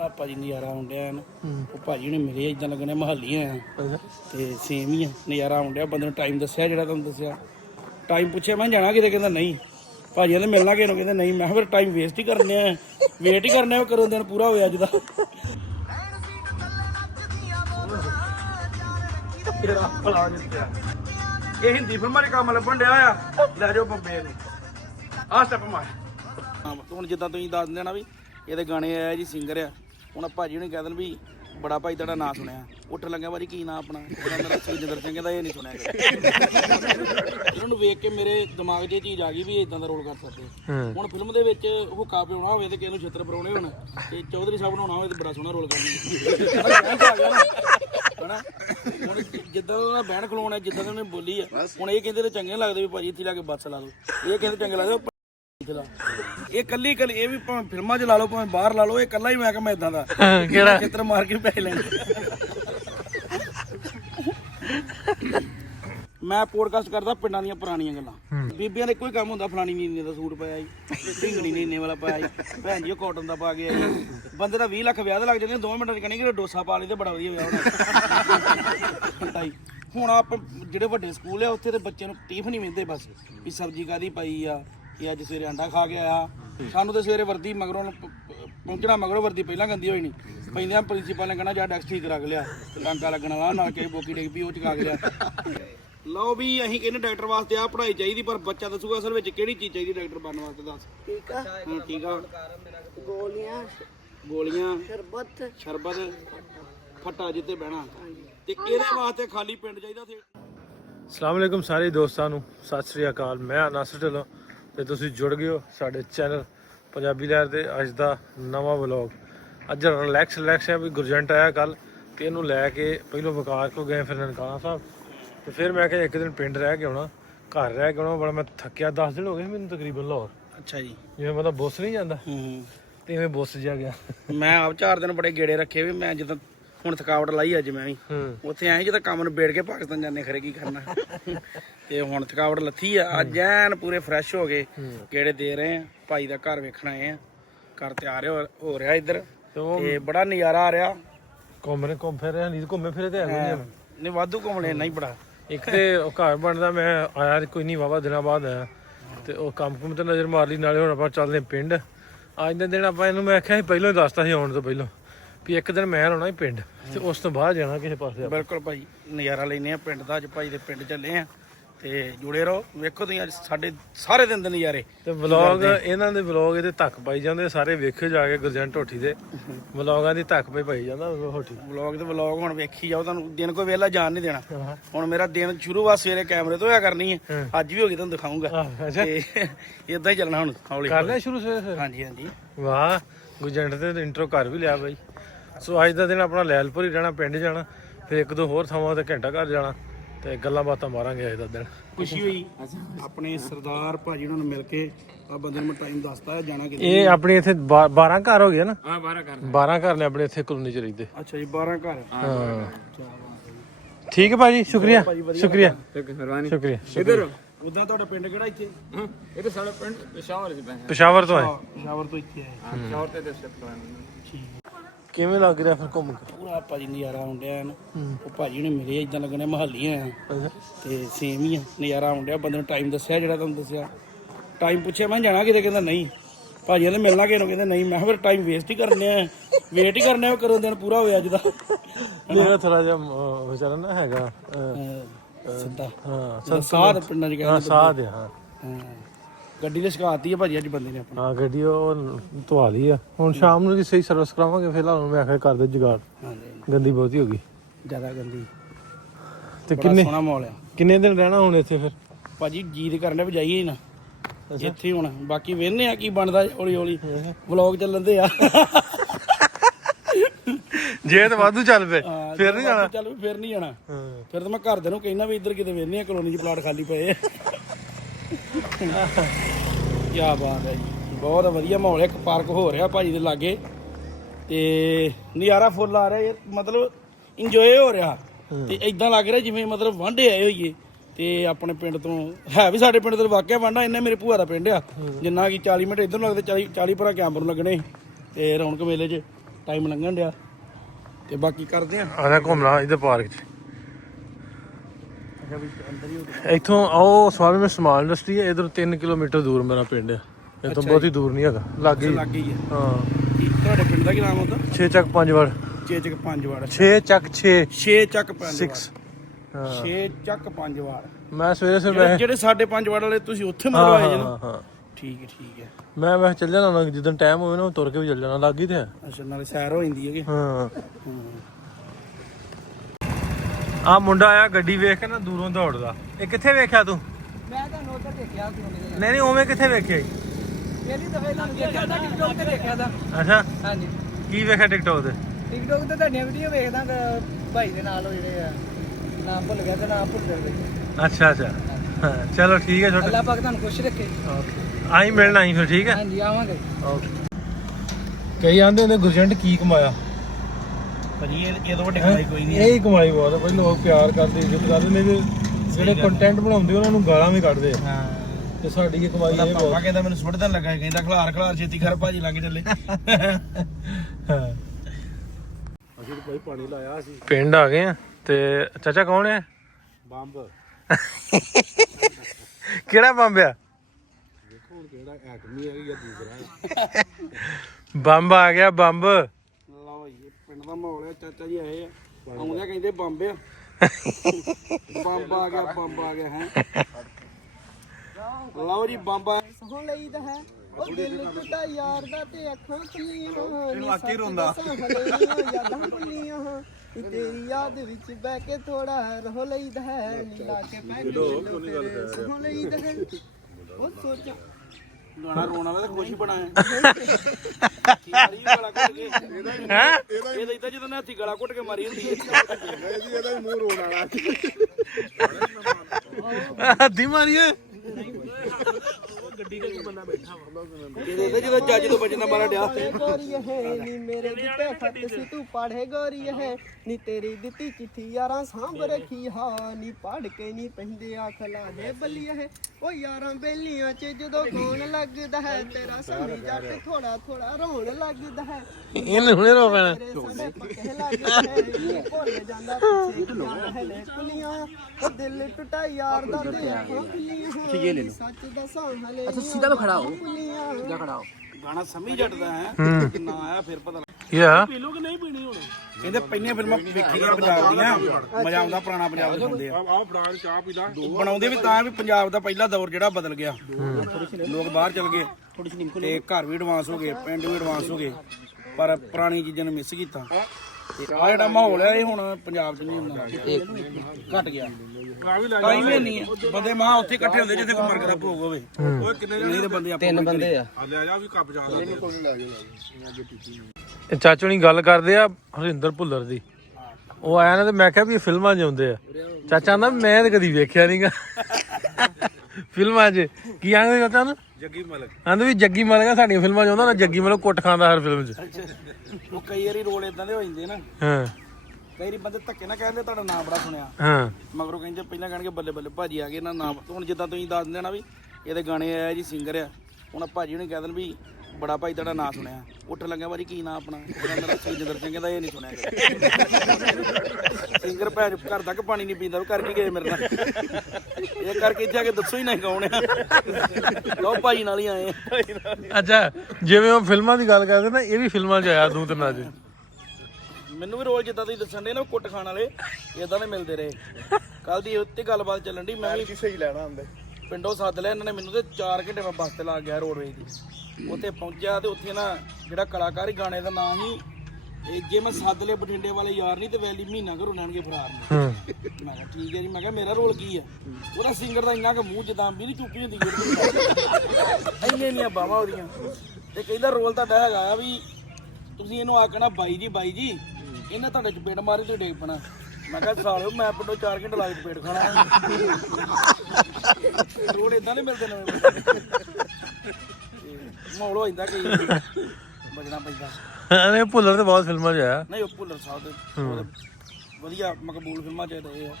ਪੂਰਾ ਭਾਜੀ ਨਜ਼ਾਰਾ ਆਉਂਦਿਆ ਨਾ। ਉਹ ਭਾਜੀ ਨੇ ਮੇਰੇ ਇਦਾਂ ਲੱਗਣੇ ਮਹੱਲੀ ਆਇਆ ਤੇ ਸੇਮ ਹੀ ਆ ਨਜ਼ਾਰਾ ਆਉਂਦਿਆ। ਬੰਦੇ ਨੂੰ ਟਾਈਮ ਦੱਸਿਆ ਜਿਹੜਾ ਤੁਹਾਨੂੰ ਦੱਸਿਆ, ਟਾਈਮ ਪੁੱਛਿਆ ਮੈਂ ਜਾਣਾ ਕਿਤੇ, ਕਹਿੰਦਾ ਨਹੀਂ ਭਾਜੀ ਨੇ ਮਿਲਣਾ ਕਿਸੇ ਨੂੰ, ਕਹਿੰਦੇ ਨਹੀਂ। ਮੈਂ ਫਿਰ ਟਾਈਮ ਵੇਸਟ ਹੀ ਕਰਨੇ ਆ, ਵੇਟ ਹੀ ਕਰਨੇ ਆ, ਕਰੋ ਦਿਨ ਪੂਰਾ ਹੋਇਆ ਅੱਜ ਦਾ। ਇਹ ਹਿੰਦੀ ਫਿਲਮਾਂ 'ਚ ਕੰਮ ਲੱਭਣ ਡਿਆ ਆ, ਲੈ ਜਾਓ ਬੰਬੇ ਨੂੰ ਆਹ ਸਟੈਪ ਮਾਰ। ਹੁਣ ਜਿੱਦਾਂ ਤੁਸੀਂ ਦੱਸ ਦੇਣਾ ਵੀ ਇਹਦੇ ਗਾਣੇ ਆਇਆ ਜੀ, ਸਿੰਗਰ ਆ। ਹੁਣ ਭਾਜੀ ਹੁਣੇ ਕਹਿ ਦੇਣ ਵੀ ਬੜਾ ਭਾਈ ਤੁਹਾਡਾ ਨਾਂ ਸੁਣਿਆ, ਉੱਠ ਲੱਗਿਆ ਭਾਜੀ ਕੀ ਨਾਂ ਆਪਣਾ, ਮੇਰਾ ਸੁਖਜਿੰਦਰ ਸਿੰਘ ਦਾ, ਇਹ ਨਹੀਂ ਸੁਣਿਆ। ਇਹਨਾਂ ਨੂੰ ਵੇਖ ਕੇ ਮੇਰੇ ਦਿਮਾਗ 'ਚ ਇਹ ਚੀਜ਼ ਆ ਗਈ ਵੀ ਇਦਾਂ ਦਾ ਰੋਲ ਕਰ ਸਕਦੇ। ਹੁਣ ਫਿਲਮ ਦੇ ਵਿੱਚ ਹੁੱਕਾ ਪਿਆਉਣਾ ਹੋਵੇ ਤੇ ਕਿਸੇ ਨੂੰ ਛਿੱਤਰ ਪਰਾਉਣੇ ਹੋਣ ਤੇ ਚੌਧਰੀ ਸਾਹਿਬ ਬਣਾਉਣਾ ਹੋਵੇ ਤੇ ਬੜਾ ਸੋਹਣਾ ਰੋਲ ਕਰਨਾ ਹਨਾ। ਹੁਣ ਜਿੱਦਾਂ ਦਾ ਬਹਿਣ ਖਲੋਣਾ, ਜਿੱਦਾਂ ਦੀ ਉਹਨੇ ਬੋਲੀ ਆ, ਹੁਣ ਇਹ ਕਹਿੰਦੇ ਤੇ ਚੰਗੇ ਲੱਗਦੇ ਵੀ ਭਾਜੀ ਇੱਥੇ ਲਾ ਕੇ ਬੱਸ ਲਾ ਲਓ, ਇਹ ਕਹਿੰਦੇ ਚੰਗੇ ਲੱਗਦੇ ਇਹ ਕੱਲੀ ਇਹ ਵੀ ਭਾਵੇਂ ਫਿਲਮਾਂ 'ਚ ਲਾ ਲਓ ਭਾਵੇਂ ਬਾਹਰ ਲਾ ਲਓ, ਇਹ ਕੱਲਾ ਹੀ ਮੈਂ ਕਿਹਾ ਮੈਂ ਇਦਾਂ ਦਾ ਕਿਹੜਾ ਛਿੱਤਰ ਮਾਰ ਕੇ ਪੈਸੇ ਲੈਣੇ। ਮੈਂ ਪੋਡਕਾਸਟ ਕਰਦਾ ਪਿੰਡਾਂ ਦੀਆਂ ਪੁਰਾਣੀਆਂ ਗੱਲਾਂ। ਬੀਬੀਆਂ ਦਾ ਇੱਕੋ ਹੀ ਕੰਮ ਹੁੰਦਾ, ਫਲਾਣੀ ਨੇ ਇੰਨੇ ਦਾ ਸੂਟ ਪਾਇਆ ਜੀ, ਢਿੰਗੜੀ ਨੇ ਇੰਨੇ ਵਾਲਾ ਪਾਇਆ ਜੀ, ਭੈਣ ਜੀ ਉਹ ਕਾਟਨ ਦਾ ਪਾ ਕੇ ਆਈ। ਬੰਦੇ ਦਾ 20 ਲੱਖ ਵਿਆਹ ਦਾ ਲੱਗ ਜਾਂਦੇ, 2 ਮਿੰਟਾਂ 'ਚ ਕਹਿੰਦੇ ਕਿ ਡੋਸਾ ਪਾ ਲਈ ਤੇ ਬੜਾ ਵਧੀਆ ਵਿਆਹ ਹੋਣਾ। ਹੁਣ ਆਪ ਜਿਹੜੇ ਵੱਡੇ ਸਕੂਲ ਆ ਉੱਥੇ ਤੇ ਬੱਚੇ ਨੂੰ ਟੀਫ ਨਹੀਂ ਮਿਲਦੇ, ਬਸ ਵੀ ਸਬਜ਼ੀ ਕਾਹਦੀ ਪਾਈ ਆ, ਕਿ ਅੱਜ ਸਵੇਰੇ ਅੰਡਾ ਖਾ ਕੇ ਆਇਆ। ਸਾਨੂੰ ਤਾਂ ਸਵੇਰੇ ਵਰਦੀ ਮਗਰੋਂ ਪਹੁੰਚਣਾ, ਮਗਰੋਂ ਵਰਦੀ ਪਹਿਲਾਂ ਗੰਦੀ ਹੋਈ ਨਹੀਂ ਪੈਂਦਿਆਂ ਪ੍ਰਿੰਸੀਪਲ ਨੇ ਕਹਿਣਾ ਜਾ ਡੈਕਸ ਠੀਕ ਰੱਖ ਲਿਆ, ਟਾਂਕਾ ਲੱਗਣਾ ਵਾ ਨਾ ਕਿ ਬੋਕੀ ਡਿੱਗ ਪਈ ਉਹ ਚਕਾ ਕੇ ਲਿਆ। ਲਓ ਵੀ ਅਸੀਂ ਕਹਿੰਦੇ ਡਾਕਟਰ ਵਾਸਤੇ ਆ ਪੜ੍ਹਾਈ ਚਾਹੀਦੀ, ਪਰ ਬੱਚਾ ਦੱਸੂਗਾ ਅਸਲ ਵਿੱਚ ਕਿਹੜੀ ਚੀਜ਼ ਚਾਹੀਦੀ ਡਾਕਟਰ ਬਣਨ ਵਾਸਤੇ, ਦੱਸ। ਟੀਕਾ, ਟੀਕਾ, ਗੋਲੀਆਂ, ਸ਼ਰਬਤ, ਫੱਟਾ ਜਿੱਤੇ ਬਹਿਣਾ, ਤੇ ਇਹਦੇ ਵਾਸਤੇ ਖਾਲੀ ਪਿੰਡ ਚਾਹੀਦਾ। ਅਸਲਾਮ ਵਾਲੇਕੁਮ ਸਾਰੇ ਦੋਸਤਾਂ ਨੂੰ ਸਤਿ ਸ੍ਰੀ ਅਕਾਲ। ਮੈਂ ਨਾਸਰ ਢਿੱਲੋਂ ਤੇ ਤੁਸੀਂ ਜੁੜ ਗਏ ਹੋ ਸਾਡੇ ਚੈਨਲ ਪੰਜਾਬੀ ਲਹਿਰ ਦੇ ਅੱਜ ਦਾ ਨਵਾਂ ਵਲੌਗ। ਅੱਜ ਰਿਲੈਕਸ ਹੈ ਵੀ ਗੁਰਜੰਟ ਆਇਆ ਕੱਲ ਤੇ ਇਹਨੂੰ ਲੈ ਕੇ ਪਹਿਲੋਂ ਵਕਾਰ ਕੋ ਗਏ, ਫਿਰ ਨਨਕਾਣਾ ਸਾਹਿਬ, ਤੇ ਫਿਰ ਮੈਂ ਕਿਹਾ ਇੱਕ ਦਿਨ ਪਿੰਡ ਰਹਿ ਕੇ ਆਉਣਾ, ਘਰ ਰਹਿ ਕੇ ਆਉਣਾ। ਬੜਾ ਮੈਂ ਥੱਕਿਆ, 10 ਦਿਨ ਹੋ ਗਏ ਮੈਨੂੰ ਤਕਰੀਬਨ ਲਾਹੌਰ। ਅੱਛਾ ਜੀ। ਜਿਵੇਂ ਮਤਲਬ ਬੁੱਸ ਨਹੀਂ ਜਾਂਦਾ ਤੇ ਇਵੇਂ ਬੁੱਸ ਜਾ ਗਿਆ। ਮੈਂ ਆਪ 4 ਦਿਨ ਬੜੇ ਗੇੜੇ ਰੱਖੇ ਵੀ ਮੈਂ ਜਦੋਂ ਹੁਣ ਥਕਾਵਟ ਲਾਈ ਅੱਜ ਮੈਂ ਵੀ ਉੱਥੇ ਆਏ ਜਦੋਂ ਕੰਮ ਨੂੰ ਬੇੜ ਕੇ ਪਾਕਿਸਤਾਨ ਜਾਂਦੇ, ਖਰੇ ਕੀ ਕਰਨਾ। ਤੇ ਹੁਣ ਥਕਾਵਟ ਲੱਥੀ ਆ, ਅੱਜ ਐਨ ਪੂਰੇ ਫਰੈਸ਼ ਹੋ ਗਏ, ਗੇੜੇ ਦੇ ਰਹੇ ਆ। ਭਾਈ ਦਾ ਘਰ ਵੇਖਣ ਆਏ ਆ, ਘਰ ਤਿਆਰ ਹੋ ਰਿਹਾ ਇੱਧਰ ਤੇ ਬੜਾ ਨਜ਼ਾਰਾ ਆ ਰਿਹਾ। ਘੁੰਮ ਫਿਰ ਰਿਹਾ, ਨਹੀਂ ਘੁੰਮੇ ਫਿਰੇ ਤੇ ਹੈਗੇ ਨਹੀਂ ਵਾਧੂ ਘੁੰਮਣੇ ਨਹੀਂ ਬੜਾ। ਇੱਕ ਤੇ ਉਹ ਘਰ ਬਣਦਾ, ਮੈਂ ਆਇਆ ਕੋਈ ਨਹੀਂ ਵਾਵਾ ਦਿਨਾਂ ਬਾਅਦ ਆਇਆ ਤੇ ਉਹ ਕੰਮ ਤੇ ਨਜ਼ਰ ਮਾਰ ਲਈ। ਨਾਲੇ ਹੁਣ ਆਪਾਂ ਚੱਲਦੇ ਪਿੰਡ ਅੱਜ ਦੇ ਦਿਨ। ਆਪਾਂ ਇਹਨੂੰ ਮੈਂ ਆਖਿਆ ਸੀ ਪਹਿਲਾਂ ਹੀ ਦੱਸਤਾ ਸੀ ਆਉਣ ਤੋਂ ਪਹਿਲਾਂ ਵੀ ਇੱਕ ਦਿਨ ਮੈਂ ਆਉਣਾ ਪਿੰਡ ਤੇ ਉਸ ਤੋਂ ਬਾਅਦ ਜਾਣਾ ਕਿਸੇ ਪਾਸੇ। ਬਿਲਕੁਲ ਭਾਈ, ਨਜ਼ਾਰਾ ਲੈਨੇ ਆ ਪਿੰਡ ਦਾ। ਅੱਜ ਭਾਈ ਦੇ ਪਿੰਡ ਚੱਲੇ ਆ ਤੇ ਜੁੜੇ ਰਹੋ, ਵੇਖੋ ਤੁਸੀਂ ਅੱਜ ਸਾਡੇ ਸਾਰੇ ਦਿਨ ਦੇ ਨਜ਼ਾਰੇ। ਤੇ ਵਲੌਗ ਇਹਨਾਂ ਦੇ ਵਲੌਗ ਇਹਦੇ ਤੱਕ ਪਾਈ ਜਾਂਦੇ, ਸਾਰੇ ਵੇਖਿਓ ਜਾ ਕੇ ਗੁਰਜੰਟ ਹੋਠੀ ਦੇ ਵਲੌਗਾਂ ਦੀ ਤੱਕ ਪਾਈ ਜਾਂਦਾ ਹੋਠੀ ਵਲੌਗ ਤੇ ਵਲੌਗ। ਹੁਣ ਵੇਖੀ ਜਾਓ, ਤੁਹਾਨੂੰ ਦਿਨ ਕੋਈ ਵੇਲਾ ਜਾਣ ਨਹੀਂ ਦੇਣਾ। ਹੁਣ ਮੇਰਾ ਦਿਨ ਸ਼ੁਰੂਆਤ ਸਵੇਰੇ ਕੈਮਰੇ ਤੋਂ ਹੋਇਆ ਕਰਨੀ ਹੈ, ਅੱਜ ਵੀ ਹੋ ਗਈ, ਤੁਹਾਨੂੰ ਦਿਖਾਊਂਗਾ। ਤੇ ਇਦਾਂ ਹੀ ਚੱਲਣਾ ਹੁਣ ਹੌਲੀ ਕਰ ਲਿਆ ਸ਼ੁਰੂ ਸਵੇਰੇ। ਹਾਂਜੀ ਹਾਂਜੀ। ਵਾਹ, ਗੁਰਜੰਟ ਤੇ ਇੰਟਰੋ ਕਰ ਵੀ ਲਿਆ ਬਾਈ। ਸੋ ਅੱਜ ਦਾ ਦਿਨ ਆਪਣਾ ਲੈਲਪੁਰ ਹੀ ਰਹਿਣਾ, ਪਿੰਡ ਜਾਣਾ, ਫਿਰ ਇੱਕ ਦੋ ਹੋਰ ਥਾਵਾਂ ਤੇ ਘੰਟਾ ਘਰ ਜਾਣਾ ਤੇ ਗੱਲਾਂ ਬਾਤਾਂ ਮਾਰਾਂਗੇ ਅੱਜ ਦਾ ਦਿਨ। ਖੁਸ਼ੀ ਹੋਈ ਆਪਣੇ ਸਰਦਾਰ ਭਾਜੀ ਉਹਨਾਂ ਨੂੰ ਮਿਲ ਕੇ। ਆ ਬੰਦੇ ਨੂੰ ਟਾਈਮ ਦੱਸਤਾ ਹੈ ਜਾਣਾ ਕਿਤੇ। ਇਹ ਆਪਣੇ ਇੱਥੇ 12 ਘਰ ਹੋ ਗਏ ਨਾ? ਹਾਂ 12 ਘਰ ਨੇ ਆਪਣੇ ਇੱਥੇ ਕਲੋਨੀ ਚ ਰਹਿੰਦੇ। ਅੱਛਾ ਜੀ, 12 ਘਰ। ਹਾਂ ਠੀਕ ਹੈ ਭਾਜੀ, ਸ਼ੁਕਰੀਆ ਸ਼ੁਕਰੀਆ ਸ਼ੁਕਰੀਆ। ਇਧਰ ਉਦਾਂ ਤੁਹਾਡਾ ਪਿੰਡ ਕਿਹੜਾ ਇੱਥੇ? ਇਹ ਤਾਂ ਸਾਡਾ ਪਿੰਡ ਪਿਸ਼ਾਵਰ ਚ ਪੈਂਦਾ। ਪਿਸ਼ਾਵਰ ਤੋਂ ਆਏ? ਪਿਸ਼ਾਵਰ ਤੋਂ ਇੱਥੇ ਆਏ। ਪਿਸ਼ਾਵਰ ਤੇ ਸ਼ਿਫਟ ਹੋਇਆ। ਠੀਕ। ਕਿਵੇਂ ਲੱਗ ਰਿਹਾ ਫਿਰ ਘੁੰਮ ਕੇ? ਪੂਰਾ ਭਾਜੀ ਨਜ਼ਾਰਾ ਆਉਂਦਿਆ ਨਾ। ਉਹ ਭਾਜੀ ਨੇ ਮੇਰੇ ਇਦਾਂ ਲੱਗਣੇ ਮਹੱਲੀ ਆਇਆ ਤੇ ਸੇਮ ਹੀ ਆ ਨਜ਼ਾਰਾ ਆਉਂਦਿਆ। ਬੰਦੇ ਨੂੰ ਟਾਈਮ ਦੱਸਿਆ ਜਿਹੜਾ ਤੁਹਾਨੂੰ ਦੱਸਿਆ, ਟਾਈਮ ਪੁੱਛਿਆ ਮੈਂ ਜਾਣਾ ਕਿਤੇ, ਕਹਿੰਦਾ ਨਹੀਂ ਭਾਜੀ ਨੇ ਮਿਲਣਾ ਕਿਸੇ ਨੂੰ, ਕਹਿੰਦੇ ਨਹੀਂ। ਮੈਂ ਫਿਰ ਟਾਈਮ ਵੇਸਟ ਹੀ ਕਰਨੇ ਆ, ਵੇਟ ਹੀ ਕਰਨੇ ਆ, ਕਰੋ ਦਿਨ ਪੂਰਾ ਹੋਇਆ ਅੱਜ ਦਾ। ਮੇਰਾ ਥੋੜਾ ਜਿਹਾ ਵਿਚਾਰਾ ਨਾ ਹੈਗਾ ਸਿੱਧਾ। ਹਾਂ ਸਾਧ ਪਿੰਡਾਂ ਚ ਕਹਿੰਦੇ ਸਾਧ ਆ। ਹਾਂ ਗੱਡੀ ਤੇ ਸਿਖਾਤੀ ਆ ਭਾਜੀ ਅੱਜ ਬੰਦੇ ਨੇ ਆਪਣਾ। ਹਾਂ ਗੱਡੀ ਉਹ ਧਵਾ ਲਈ ਆ, ਹੁਣ ਸ਼ਾਮ ਨੂੰ ਦੀ ਸਹੀ ਸਰਵਿਸ ਕਰਾਵਾਂਗੇ। ਫਿਲਹਾਲ ਮੈਂ ਆਖਿਆ ਕਰਦੇ ਜੁਗਾੜ, ਗੰਦੀ ਬਹੁਤੀ ਹੋ ਗਈ, ਜ਼ਿਆਦਾ ਗੰਦੀ। ਤੇ ਕਿੰਨੇ ਸੋਹਣਾ ਮਾਹੌਲ ਆ। ਕਿੰਨੇ ਦਿਨ ਰਹਿਣਾ ਹੁਣ ਇੱਥੇ ਫਿਰ? ਭਾਜੀ ਜੀਦ ਕਰਨੇ ਵਜਾਈਏ ਹੀ ਨਾ ਇੱਥੇ ਹੁਣ, ਬਾਕੀ ਵੇਖਦੇ ਆ ਕੀ ਬਣਦਾ ਹੌਲੀ ਹੌਲੀ। ਵਲੌਗ ਚੱਲਣ ਦੇ ਆ, ਜੇ ਤਾਂ ਵਾਧੂ ਚੱਲ ਪਏ ਫਿਰ ਨਹੀਂ ਜਾਣਾ। ਚੱਲ ਫਿਰ ਨਹੀਂ ਜਾਣਾ, ਫਿਰ ਤਾਂ ਮੈਂ ਘਰਦਿਆਂ ਨੂੰ ਕਹਿਣਾ ਵੀ ਇੱਧਰ ਕਿਤੇ ਵੇਖਦੇ ਆ, ਕਲੋਨੀ 'ਚ ਪਲਾਟ ਖਾਲੀ ਪਏ ਆ। ਕੀ ਬਾਤ ਹੈ ਜੀ, ਬਹੁਤ ਵਧੀਆ ਮਾਹੌਲ ਹੈ। ਇੱਕ ਪਾਰਕ ਹੋ ਰਿਹਾ ਭਾਜੀ ਦੇ ਲਾਗੇ ਤੇ ਨਜ਼ਾਰਾ ਫੁੱਲ ਆ ਰਿਹਾ, ਮਤਲਬ ਇੰਜੋਏ ਹੋ ਰਿਹਾ। ਤੇ ਇਦਾਂ ਲੱਗ ਰਿਹਾ ਜਿਵੇਂ ਮਤਲਬ ਵਾਂਢੇ ਆਏ ਹੋਈਏ। ਤੇ ਆਪਣੇ ਪਿੰਡ ਤੋਂ ਹੈ ਵੀ ਸਾਡੇ ਪਿੰਡ ਤੋਂ ਵਾਕਿਆ ਵਾਂਢਾ ਇੰਨਾ ਮੇਰੇ ਭੂਆ ਦਾ ਪਿੰਡ ਆ। ਜਿੰਨਾ ਕਿ 40 ਮਿੰਟ ਇੱਧਰ ਨੂੰ ਲੱਗਦੇ, 40 ਭਰਾ ਕੈਂਪ ਨੂੰ ਲੱਗਣੇ ਤੇ ਰੌਣਕ ਮੇਲੇ 'ਚ। ਟਾਈਮ ਲੰਘਣ ਡਿਆ ਤੇ ਬਾਕੀ ਕਰਦੇ ਆ ਆ ਜਾ ਘੁੰਮਣਾ ਇੱਧਰ ਪਾਰਕ 'ਚ। ਅੱਛਾ ਵੀ ਅੰਦਰ ਹੀ ਹੋ ਇੱਥੋਂ ਆਓ ਸਵਾਮੀ ਮੈਂ ਸਮਾਲ ਇੰਡਸਟਰੀ ਹੈ, ਇਧਰ 3 ਕਿਲੋਮੀਟਰ ਦੂਰ ਮੇਰਾ ਪਿੰਡ ਹੈ। ਇਹ ਤੋਂ ਬਹੁਤੀ ਦੂਰ ਨਹੀਂ ਹੈਗਾ, ਲਾਗੇ ਹੀ। ਲੱਗ ਗਈ ਹੈ। ਹਾਂ ਤੁਹਾਡੇ ਪਿੰਡ ਦਾ ਕੀ ਨਾਮ ਹੁੰਦਾ? 6 ਚੱਕ 5 ਵੜ। 6 ਚੱਕ 5 ਵਾਰ 6 ਚੱਕ 6 6 ਚੱਕ 5 6 ਵਾਰ ਹਾਂ 6 ਚੱਕ 5 ਵਾਰ। ਮੈਂ ਸਵੇਰੇ ਸਵੇਰੇ ਜਿਹੜੇ 5.5 ਵਾਰ ਵਾਲੇ ਤੁਸੀਂ ਉੱਥੇ ਹਾਂ ਮਰਵਾਏ ਜੇ ਹਾਂ ਨਾ? ਹਾਂ ਠੀਕ ਹੈ ਠੀਕ ਹੈ। ਮੈਂ ਚੱਲ ਜਾਣਾ ਜਿੱਦਣ ਟਾਈਮ ਹੋਵੇ ਨਾ ਤੁਰ ਕੇ ਵੀ ਚੱਲ ਜਾਣਾ, ਲਾਗੀ ਤੇ ਹੈ। ਅੱਛਾ ਨਾਲੇ ਸੈਰ ਹੋ ਜਾਂਦੀ ਹੈਗੀ। ਹਾਂ ਆ ਮੁੰਡਾ ਆਇਆ ਗੱਡੀ ਵੇਖ ਕੇ ਨਾ ਦੂਰੋਂ ਦੌੜਦਾ। ਇਹ ਕਿੱਥੇ ਵੇਖਿਆ ਤੂੰ? ਮੈਂ ਤੁਹਾਨੂੰ ਉੱਧਰ ਦੇਖਿਆ ਸੀ ਉਹਨੇ। ਨਹੀਂ ਨਹੀਂ ਉਵੇਂ ਕਿੱਥੇ ਵੇਖਿਆ ਈ? ਪਹਿਲੀ ਦਫਾ ਤੁਹਾਨੂੰ ਦੇਖਿਆ ਤਾਂ ਟਿਕਟੋਕ ਤੇ ਦੇਖਿਆ ਤਾਂ। ਅੱਛਾ ਹਾਂਜੀ ਕੀ ਵੇਖਿਆ ਟਿਕਟੋਕ ਤੇ? ਟਿਕਟੋਕ ਤੇ ਤੁਹਾਡੀਆਂ ਵੀਡੀਓ ਵੇਖਦਾ ਭਾਈ ਦੇ ਨਾਲ ਉਹ ਜਿਹੜੇ ਆ ਨਾਮ ਭੁੱਲ ਗਿਆ ਤੇ ਨਾਮ ਭੁੱਲ ਗਿਆ। ਅੱਛਾ ਅੱਛਾ ਹਾਂ ਚਲੋ ਠੀਕ ਹੈ ਛੋਟਾ। ਅੱਲਾਹ ਪਾਕ ਤੁਹਾਨੂੰ ਖੁਸ਼ ਰੱਖੇ। ਆਈ ਮਿਲਣਾ ਆਈ ਫਿਰ ਠੀਕ ਹੈ। ਹਾਂਜੀ ਆਵਾਂਗੇ। ਓਕੇ। ਕਈ ਆਂਦੇ ਨੇ ਗੁਰਜੰਟ ਕੀ ਕਮਾਇਆ? ਭਾਜੀ ਇਹ ਤੋਂ ਵੱਡੀ ਕਮਾਈ ਕੋਈ ਨਹੀਂ ਇਹ ਹੀ ਕਮਾਈ ਬਹੁਤ ਹੈ ਭਾਈ। ਲੋਕ ਪਿਆਰ ਕਰਦੇ, ਇੱਜ਼ਤ ਕਰਦੇ ਨੇ ਤੇ ਜਿਹੜੇ ਕੰਟੈਂਟ ਬਣਾਉਂਦੇ ਉਹਨਾਂ ਨੂੰ ਗਾਲਾਂ ਵੀ ਕੱਢਦੇ ਆ। ਹਾਂ ਤੇ ਸਾਡੀ ਕੀ ਕਮਾਈ ਉਹਦਾ ਇਹ ਪਾਪਾ ਬਹੁਤ। ਕਹਿੰਦਾ ਮੈਨੂੰ ਸੁੱਟਦਣ ਲੱਗਾ, ਕਹਿੰਦਾ ਖਲਾਰ ਛੇਤੀ ਕਰ ਭਾਜੀ ਲੰਘ ਚੱਲੇ। ਹਾਂ ਅਸੀਂ ਤਾਂ ਭਾਈ ਪਾਣੀ ਲਾਇਆ ਸੀ। ਪਿੰਡ ਆ ਗਏ ਆ ਤੇ ਚਾਚਾ ਕੌਣ ਹੈ? ਬੰਬ ਕਿਹੜਾ ਬੰਬ ਆ? ਦੇਖੋ ਹੁਣ ਕਿਹੜਾ ਐਟਮੀ ਹੈ ਜਾਂ ਦੂਸਰਾ। ਬੰਬ ਆ ਗਿਆ ਬੰਬ। ਲਓ ਜੀ ਪਿੰਡ ਦਾ ਮਾਹੌਲ ਹੈ। ਚਾਚਾ ਜੀ ਆਏ ਆ, ਆਉਂਦੇ ਕਹਿੰਦੇ ਬੰਬ ਆ। ਬੰਬ ਆ ਗਿਆ ਹੈ। ਲਓ ਜੀ ਬੰਬ ਆ। ਸੋਹ ਲਈਦਾ ਹੈ ਉਹ ਦਿਲ ਟੁੱਟਾ ਯਾਰ ਦਾ ਤੇ ਅੱਖਾਂ ਖੁੱਲੀਆਂ। ਇਹਨੂੰ ਅੱਖ ਹੀ ਰੋਂਦਾ। ਯਾਦਾਂ ਭੁੱਲੀਆਂ ਨੀ ਤੇਰੀ ਯਾਦ ਵਿੱਚ ਬਹਿ ਕੇ ਥੋੜਾ ਰੋ ਲਈਦਾ ਹੈ। ਲਾ ਕੇ ਬਹਿ ਕੇ ਸੋਹ ਲਈਦਾ ਹੈ ਉਹ ਸੋਚਾਂ। ਗਾਣਾ ਰੋਣਾ ਵਾ ਤੇ ਖੁਸ਼ ਹੀ ਬਣਾਇਆ। ਮਾਰੀ ਗਲਾ ਘੁੱਟ ਕੇ ਹੈ ਇਹਦਾ ਇਦਾਂ ਜਦੋਂ ਹੱਥੀ ਗਲਾ ਘੁੱਟ ਕੇ ਮਾਰੀ ਹੁੰਦੀ ਹੈ। ਇਹਦਾ ਵੀ ਮੂੰਹ ਰੋਣ ਵਾਲਾ। ਹੱਦੀ ਮਾਰੀਏ। ਇਹਦੇ ਜਦੋਂ ਜੱਜ ਤੋਂ ਬਚਣਾ ਮਾਰਾ ਡਿਆ। ਗੋਰੀ ਹੈ ਨੀ ਮੇਰੇ ਦਿੱਤੇ ਖੱਤ ਸੀ ਤੂੰ ਪੜ੍ਹੇ ਗੋਰੀ ਹੈ ਨੀ ਤੇਰੀ ਦਿੱਤੀ ਚਿੱਠੀ ਯਾਰਾਂ ਸਾਂਭ ਰੱਖੀ ਹਾਂ ਨੀ ਪੜ੍ਹ ਕੇ ਨੀ ਪੈਂਦੇ ਆਖ ਲਾ ਦੇ ਬੱਲੀਆ ਹੈ ਉਹ ਯਾਰਾਂ ਬੇਲੀਆਂ ਚ ਜਦੋਂ ਗਾਉਣ ਲੱਗਦਾ ਹੈ ਤੇਰਾ ਸੰਨੀ ਜੱਟ ਥੋੜਾ ਥੋੜਾ ਰੋਣ ਲੱਗਦਾ ਹੈ ਇਹਨੇ ਹੁਣੇ ਰੋ ਪੈਣਾ। ਤੇਰੇ ਸਾਡੇ ਪੱਕੇ ਲੱਗਦਾ ਹੈ ਨੀ ਭੁੱਲ ਜਾਂਦਾ ਪਿੱਛੇ ਜਾਣ ਹੈ ਲੈ ਕੁਲੀਆਂ ਉਹ ਦਿਲ ਟੁੱਟਾ ਯਾਰ ਦਾ ਤੇ ਅੱਖਾਂ ਖੁੱਲੀਆਂ ਸੱਚ ਦੱਸਾਂ ਹਲੇ ਅੱਛਾ ਸਿੱਧਾ ਤੋਂ ਖੜਾ ਹੋ ਸਿੱਧਾ ਖੜਾ ਹੋ। ਗਾਣਾ ਸਮੀ ਜੱਟਦਾ ਹੈ ਨਾ ਆਇਆ ਫਿਰ ਪਤਾ ਲੱਗ। ਯਾ ਪੀ ਲੋ ਕਿ ਨਹੀਂ ਪੀਣੀ ਹੁਣ? ਕਹਿੰਦੇ ਪਹਿਲੀਆਂ ਫਿਲਮਾਂ ਵੇਖੀਆਂ ਪੰਜਾਬ ਦੀਆਂ, ਮਜ਼ਾ ਆਉਂਦਾ ਪੁਰਾਣਾ ਪੰਜਾਬ ਦਿਖਾਉਂਦੇ ਆ। ਆਹ ਫੜਾਂ ਚਾਹ ਪੀ ਲਾ। ਬਣਾਉਂਦੇ ਵੀ ਤਾਂ ਵੀ ਪੰਜਾਬ ਦਾ ਪਹਿਲਾ ਦੌਰ ਜਿਹੜਾ ਬਦਲ ਗਿਆ। ਲੋਕ ਬਾਹਰ ਚਲ ਗਏ ਤੇ ਘਰ ਵੀ ਐਡਵਾਂਸ ਹੋ ਗਏ, ਪਿੰਡ ਵੀ ਐਡਵਾਂਸ ਹੋ ਗਏ, ਪਰ ਪੁਰਾਣੀ ਚੀਜ਼ਾਂ ਨੂੰ ਮਿਸ ਕੀਤਾ। ਤੇ ਆ ਜਿਹੜਾ ਮਾਹੌਲ ਹੈ ਇਹ ਹੁਣ ਪੰਜਾਬ 'ਚ ਨਹੀਂ ਹੁੰਦਾ, ਘਟ ਗਿਆ। ਟਾਈਮ ਹੀ ਨਹੀਂ ਹੈ। ਬੰਦੇ ਮਾਂ ਉੱਥੇ ਇਕੱਠੇ ਹੁੰਦੇ ਜਿੱਥੇ ਕੋਈ ਮਰਗ ਦਾ ਭੋਗ ਹੋਵੇ। ਓਏ ਕਿੰਨੇ ਨਹੀਂ ਤੇ ਬੰਦੇ ਆਪਾਂ 3 ਬੰਦੇ ਆ। ਲੈ ਜਾ ਵੀ ਕੱਪ ਜਾ ਇਹ ਚਾਚੂ ਨਹੀਂ ਗੱਲ ਕਰਦੇ ਆ ਹਰਿੰਦਰ ਭੁੱਲਰ ਦੀ। ਉਹ ਆਇਆ ਨਾ ਤੇ ਮੈਂ ਕਿਹਾ ਵੀ ਇਹ ਫਿਲਮਾਂ 'ਚ ਆਉਂਦੇ ਆ। ਚਾਚਾ ਆਂਦਾ ਮੈਂ ਤਾਂ ਕਦੀ ਵੇਖਿਆ ਨਹੀਂਗਾ ਫਿਲਮਾਂ 'ਚ। ਕੀ ਆਂਦੇ ਚਾਚਾ ਨੂੰ? ਜੱਗੀ ਮਲਕ ਆਂਦੇ ਵੀ ਜੱਗੀ ਮਲਕ ਸਾਡੀਆਂ ਫਿਲਮਾਂ 'ਚ ਆਉਂਦਾ ਨਾ। ਜੱਗੀ ਮਲਕ ਕੁੱਟ ਖਾਂਦਾ ਹਰ ਫਿਲਮ 'ਚ। ਉਹ ਕਈ ਵਾਰੀ ਰੋਲ ਇਦਾਂ ਦੇ ਹੋ ਜਾਂਦੇ ਨਾ, ਹਾਂ ਕਈ ਵਾਰੀ ਬੰਦੇ ਧੱਕੇ ਨਾ ਕਹਿੰਦੇ ਤੁਹਾਡਾ ਨਾਮ ਬੜਾ ਸੁਣਿਆ, ਹਾਂ ਮਗਰੋਂ ਕਹਿੰਦੇ ਪਹਿਲਾਂ ਕਹਿਣਗੇ ਬੱਲੇ ਬੱਲੇ ਭਾਜੀ ਆ ਗਏ ਨਾ ਨਾਮ। ਹੁਣ ਜਿੱਦਾਂ ਤੁਸੀਂ ਦੱਸ ਦਿੰਦੇ ਨਾ ਵੀ ਇਹਦੇ ਗਾਣੇ ਆਇਆ ਜੀ ਸਿੰਗਰ ਆ, ਹੁਣ ਭਾਜੀ ਹੁਣੇ ਕਹਿ ਦੇਣ ਵੀ ਬੜਾ ਭਾਈ ਤੁਹਾਡਾ ਨਾਂ ਸੁਣਿਆ। ਉੱਠ ਲੱਗਿਆ ਭਾਜੀ ਕੀ ਨਾਂ ਆਪਣਾ? ਮੇਰਾ ਸਿੰਗਰ ਸਿੰਘ ਦਾ। ਇਹ ਨਹੀਂ ਸੁਣਿਆ ਸਿੰਗਰ ਭੈਣ ਘਰ ਤੱਕ ਪਾਣੀ ਨਹੀਂ ਪੀਂਦਾ। ਉਹ ਕਰ ਕੀ ਗਏ ਮੇਰੇ ਨਾਲ? ਇਹ ਕਰਕੇ ਇੱਥੇ ਆ ਕੇ ਦੱਸੋ ਹੀ ਨਹੀਂ ਕੌਣ ਆ। ਲਓ ਭਾਜੀ ਨਾਲ ਹੀ ਆਏ। ਅੱਛਾ ਜਿਵੇਂ ਉਹ ਫਿਲਮਾਂ ਦੀ ਗੱਲ ਕਰਦੇ ਨਾ, ਇਹ ਵੀ ਫਿਲਮਾਂ 'ਚ ਆਇਆ ਦੋ ਤਿੰਨਾਂ 'ਚ। ਮੈਨੂੰ ਵੀ ਰੋਲ ਜਿੱਦਾਂ ਤੁਸੀਂ ਦੱਸਣ ਦੇ ਨਾ ਕੁੱਟ ਖਾਣ ਵਾਲੇ ਇਦਾਂ ਦੇ ਮਿਲਦੇ ਰਹੇ। ਕੱਲ ਦੀ ਉੱਤੇ ਗੱਲਬਾਤ ਚੱਲਣ ਦੀ, ਮੈਂ ਵੀ ਸਹੀ ਲੈਣਾ ਹੁੰਦੇ ਪਿੰਡੋਂ ਸੱਦ ਲਿਆ ਇਹਨਾਂ ਨੇ ਮੈਨੂੰ ਤੇ 4 ਘੰਟੇ ਮੈਂ ਬੱਸ ਤੇ ਲਾ ਗਿਆ ਰੋਡਵੇਜ਼ ਦੀ। ਉੱਥੇ ਪਹੁੰਚਿਆ ਤੇ ਉੱਥੇ ਨਾ ਜਿਹੜਾ ਕਲਾਕਾਰ ਗਾਣੇ ਦਾ ਨਾਮ ਸੀ, ਇਹ ਜੇ ਮੈਂ ਸੱਦ ਲਏ ਬਠਿੰਡੇ ਵਾਲੇ ਯਾਰ ਨਹੀਂ ਤੇ ਵੈਲੀ ਮਹੀਨਾ ਘਰੋਂ ਲੈਣਗੇ ਫਰਾਰ ਨੂੰ। ਮੈਂ ਕਿਹਾ ਠੀਕ ਹੈ ਜੀ। ਮੈਂ ਕਿਹਾ ਮੇਰਾ ਰੋਲ ਕੀ ਆ? ਉਹਦਾ ਸਿੰਗਰ ਦਾ ਇੰਨਾ ਕਿ ਮੂੰਹ ਜਦਾਂ ਵੀ ਨਹੀਂ ਚੁੱਪੀ ਹੁੰਦੀ ਇੰਨੇ ਇੰਨੀਆਂ ਬਾਹਾਂ ਉਹਦੀਆਂ। ਤੇ ਕਹਿੰਦਾ ਰੋਲ ਤੁਹਾਡਾ ਹੈਗਾ ਆ ਵੀ ਤੁਸੀਂ ਇਹਨੂੰ ਆਖਣਾ ਬਾਈ ਜੀ ਬਾਈ ਜੀ, ਇਹਨੇ ਤੁਹਾਡੇ ਚਪੇੜ ਮਾਰੀ ਤੇ ਡੇਗ ਪਣਾ। ਮੈਂ ਕਿਹਾ ਸਾਲਿਓ ਮੈਂ ਪਿੰਡੋਂ 4 ਘੰਟੇ ਲਾ ਕੇ ਚਪੇੜ ਖਾਣਾ। ਰੋਡ ਇਦਾਂ ਦੇ ਮਿਲਦੇ ਨਵੇਂ ਮਾਹੌਲ ਹੋ ਜਾਂਦਾ ਕਈ ਬਚਣਾ ਪੈਂਦਾ। ਇਹ ਭੁੱਲਰ ਤੇ ਬਹੁਤ ਫਿਲਮਾਂ 'ਚ ਆਇਆ। ਨਹੀਂ ਉਹ ਭੁੱਲਰ ਸਾਹਿਬ ਦੇ ਉਹਦੇ ਵਧੀਆ ਮਕਬੂਲ ਫਿਲਮਾਂ 'ਚ ਰਹੇ ਆ।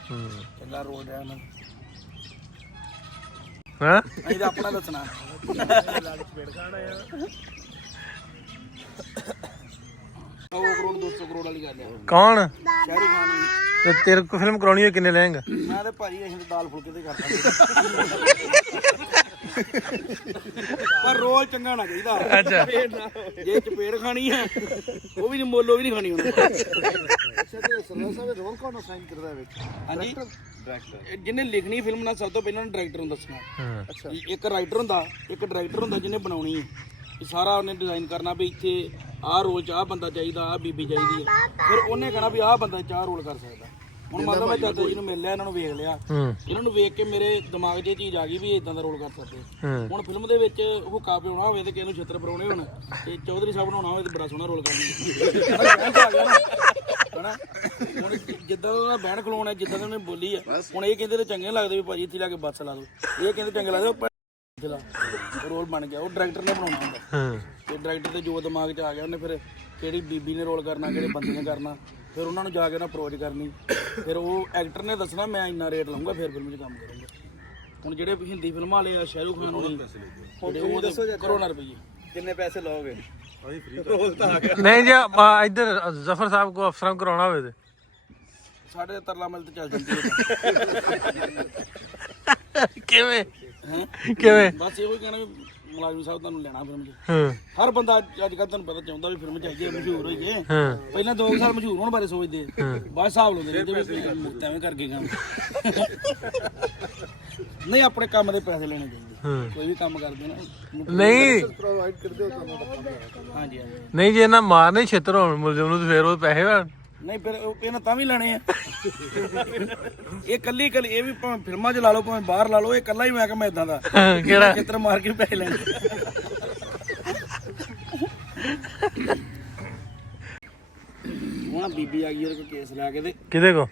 ਚੰਗਾ ਰੋਲ ਰਿਹਾ ਉਹਨਾਂ ਹਾਂ ਅਸੀਂ ਤਾਂ ਆਪਣਾ ਦੱਸਣਾ। 100 ਕਰੋੜ 200 ਕਰੋੜ ਵਾਲੀ ਗੱਲ ਆ। ਕੌਣ ਸ਼ਾਹਰੁਖ ਖਾਨ ਨੇ। ਤੇ ਤੇਰੇ ਕੋ ਫਿਲਮ ਕਰਾਉਣੀ ਹੈ ਕਿੰਨੇ ਲੈਂਗਾ? ਮੈਂ ਤੇ ਭਾਜੀ ਅਸੀਂ ਤਾਂ ਦਾਲ ਫੁਲਕੇ ਤੇ ਕਰਦਾ ਪਰ ਰੋਲ ਚੰਗਾ ਹੋਣਾ ਚਾਹੀਦਾ। ਅੱਛਾ ਜੇ ਚਪੇੜ ਖਾਣੀ ਆ ਉਹ ਵੀ ਨਹੀਂ ਮੁੱਲ, ਉਹ ਵੀ ਨਹੀਂ ਖਾਣੀ ਉਹਨੇ। ਰੋਲ ਕੌਣ ਅਸਾਈਨ ਕਰਦਾ ਵਿੱਚ? ਹਾਂਜੀ ਜਿਹਨੇ ਲਿਖਣੀ ਫਿਲਮ ਨਾਲ ਸਭ ਤੋਂ ਪਹਿਲਾਂ ਡਾਇਰੈਕਟਰ ਨੂੰ ਦੱਸਣਾ। ਅੱਛਾ ਇੱਕ ਰਾਈਟਰ ਹੁੰਦਾ, ਇੱਕ ਡਾਇਰੈਕਟਰ ਹੁੰਦਾ ਜਿਹਨੇ ਬਣਾਉਣੀ ਹੈ। ਇਹ ਸਾਰਾ ਉਹਨੇ ਡਿਜ਼ਾਈਨ ਕਰਨਾ ਵੀ ਇੱਥੇ ਆਹ ਰੋਲ 'ਚ ਆਹ ਬੰਦਾ ਚਾਹੀਦਾ, ਆਹ ਬੀਬੀ ਚਾਹੀਦੀ ਹੈ। ਫਿਰ ਉਹਨੇ ਕਹਿਣਾ ਵੀ ਆਹ ਬੰਦਾ ਚਾਹ ਰੋਲ ਕਰ ਸਕਦਾ। ਹੁਣ ਮੰਨ ਲਓ ਮੈਂ ਚਾਚਾ ਜੀ ਨੂੰ ਮਿਲ ਲਿਆ, ਇਹਨਾਂ ਨੂੰ ਵੇਖ ਲਿਆ, ਇਹਨਾਂ ਨੂੰ ਵੇਖ ਕੇ ਮੇਰੇ ਦਿਮਾਗ 'ਚ ਇਹ ਚੀਜ਼ ਆ ਗਈ ਵੀ ਇਦਾਂ ਦਾ ਰੋਲ ਕਰ ਸਕਦੇ। ਹੁਣ ਫਿਲਮ ਦੇ ਵਿੱਚ ਹੁੱਕਾ ਪਿਉਣਾ ਹੋਵੇ ਤੇ ਕਿਸੇ ਨੂੰ ਛਿੱਤਰ ਪਰਾਉਣੇ ਹੋਣ ਤੇ ਚੌਧਰੀ ਸਾਹਿਬ ਬਣਾਉਣਾ ਹੋਵੇ ਤੇ ਬੜਾ ਸੋਹਣਾ ਰੋਲ ਕਰਨਾ ਹਨਾ। ਹੁਣ ਜਿੱਦਾਂ ਦਾ ਬਹਿਣ ਖਲੋਣਾ, ਜਿੱਦਾਂ ਦਾ ਉਹਨੇ ਬੋਲੀ ਆ, ਹੁਣ ਇਹ ਕਹਿੰਦੇ ਤੇ ਚੰਗੇ ਲੱਗਦੇ ਵੀ ਭਾਜੀ ਇੱਥੇ ਲਾ ਕੇ ਬੱਸ ਲਾ ਦੋ, ਇਹ ਕਹਿੰਦੇ ਚੰਗੇ ਲੱਗਦੇ ਰੋਲ ਬਣ ਗਿਆ। ਉਹ ਡਾਇਰੈਕਟਰ ਨੇ ਬਣਾਉਣਾ ਹੁੰਦਾ ਤੇ ਡਾਇਰੈਕਟਰ ਦੇ ਜੋ ਦਿਮਾਗ 'ਚ ਆ ਗਿਆ ਉਹਨੇ ਫਿਰ ਕਿਹੜੀ ਬੀਬੀ ਨੇ ਰੋਲ ਕਰਨਾ, ਕਿਹੜੇ ਬੰਦੇ ਨੇ ਕਰਨਾ, ਫਿਰ ਉਹਨਾਂ ਨੂੰ ਜਾ ਕੇ ਉਹਨਾਂ ਅਪਰੋਚ ਕਰਨੀ। ਫਿਰ ਉਹ ਐਕਟਰ ਨੇ ਦੱਸਣਾ ਮੈਂ ਇੰਨਾ ਰੇਟ ਲਾਉਂਗਾ, ਫਿਰ ਫਿਲਮ 'ਚ ਕੰਮ ਕਰੂੰਗਾ। ਹੁਣ ਜਿਹੜੇ ਹਿੰਦੀ ਫਿਲਮਾਂ ਵਾਲੇ ਆ ਸ਼ਾਹਰੁਖ ਖਾਨ ਹੋਣੀ, ਉਹ ਦੱਸੋ ਕਰੋੜਾਂ ਰੁਪਏ ਕਿੰਨੇ ਪੈਸੇ ਲਓਗੇ? ਨਹੀਂ ਜੇ ਇੱਧਰ ਜ਼ਫਰ ਸਾਹਿਬ ਕੋ ਅਫਸਰਾਂ ਕਰਾਉਣਾ ਹੋਵੇ ਤੇ ਸਾਡੇ ਤਰਲਾ ਮਿਲ ਤੇ ਚੱਲ ਜਾਂਦੀ ਹੈ। ਕਿਵੇਂ ਹੈਂ? ਕਿਵੇਂ? ਬਸ ਇਹੋ ਹੀ ਕਹਿਣਾ ਵੀ ਮੁਲਾਜ਼ਮ ਸਾਹਿਬ ਤੁਹਾਨੂੰ ਲੈਣਾ ਫਿਲਮ 'ਚ। ਹਾਂ ਹਰ ਬੰਦਾ ਅੱਜ ਕੱਲ੍ਹ ਤੁਹਾਨੂੰ ਪਤਾ ਚਾਹੁੰਦਾ ਵੀ ਫਿਲਮ 'ਚ ਆਈਏ, ਮਸ਼ਹੂਰ ਹੋਈਏ। ਹਾਂ ਪਹਿਲਾਂ 2 ਸਾਲ ਮਸ਼ਹੂਰ ਹੋਣ ਬਾਰੇ ਸੋਚਦੇ, ਬਾਅਦ ਹਿਸਾਬ ਲਾਉਂਦੇ ਰਹਿੰਦੇ ਵੀ ਮੁਕਤ ਐਵੇਂ ਕਰਕੇ ਕੰਮ। ਨਹੀਂ ਆਪਣੇ ਕੰਮ ਦੇ ਪੈਸੇ ਲੈਣੇ ਚਾਹੀਦੇ। ਕੋਈ ਵੀ ਕੰਮ ਕਰਦੇ ਨਾ ਨਹੀਂ ਪ੍ਰੋਵਾਈਡ ਕਰਦੇ ਹੋ ਤੁਹਾਨੂੰ? ਹਾਂਜੀ ਹਾਂਜੀ। ਨਹੀਂ ਜੇ ਇਹਨਾਂ ਮਾਰਨੇ ਛਿੱਤਰ ਹੋਣ ਮੁਲਜ਼ਮ ਨੂੰ ਤੇ ਫਿਰ ਉਹ ਪੈਸੇ ਵਾ ਨਹੀਂ ਫਿਰ ਇਹਨਾਂ ਤਾਂ ਵੀ ਲੈਣੇ ਆ। ਇਹ ਕੱਲੀ ਇਹ ਵੀ ਭਾਵੇਂ ਫਿਲਮਾਂ 'ਚ ਲਾ ਲਓ ਭਾਵੇਂ ਬਾਹਰ ਲਾ ਲਓ, ਇਹ ਕੱਲਾ ਹੀ ਮੈਂ ਕਿਹਾ ਇਦਾਂ ਦਾ ਕਿਹੜਾ ਚਿੱਤਰ ਮਾਰ ਕੇ ਪੈਸੇ ਲੈਣੇ। ਹੁਣ ਬੀਬੀ ਆ ਗਈ ਉਹਦੇ ਕੋਲ ਕੇਸ ਲੈ ਕੇ ਤੇ ਕਿਹਦੇ ਕੋ?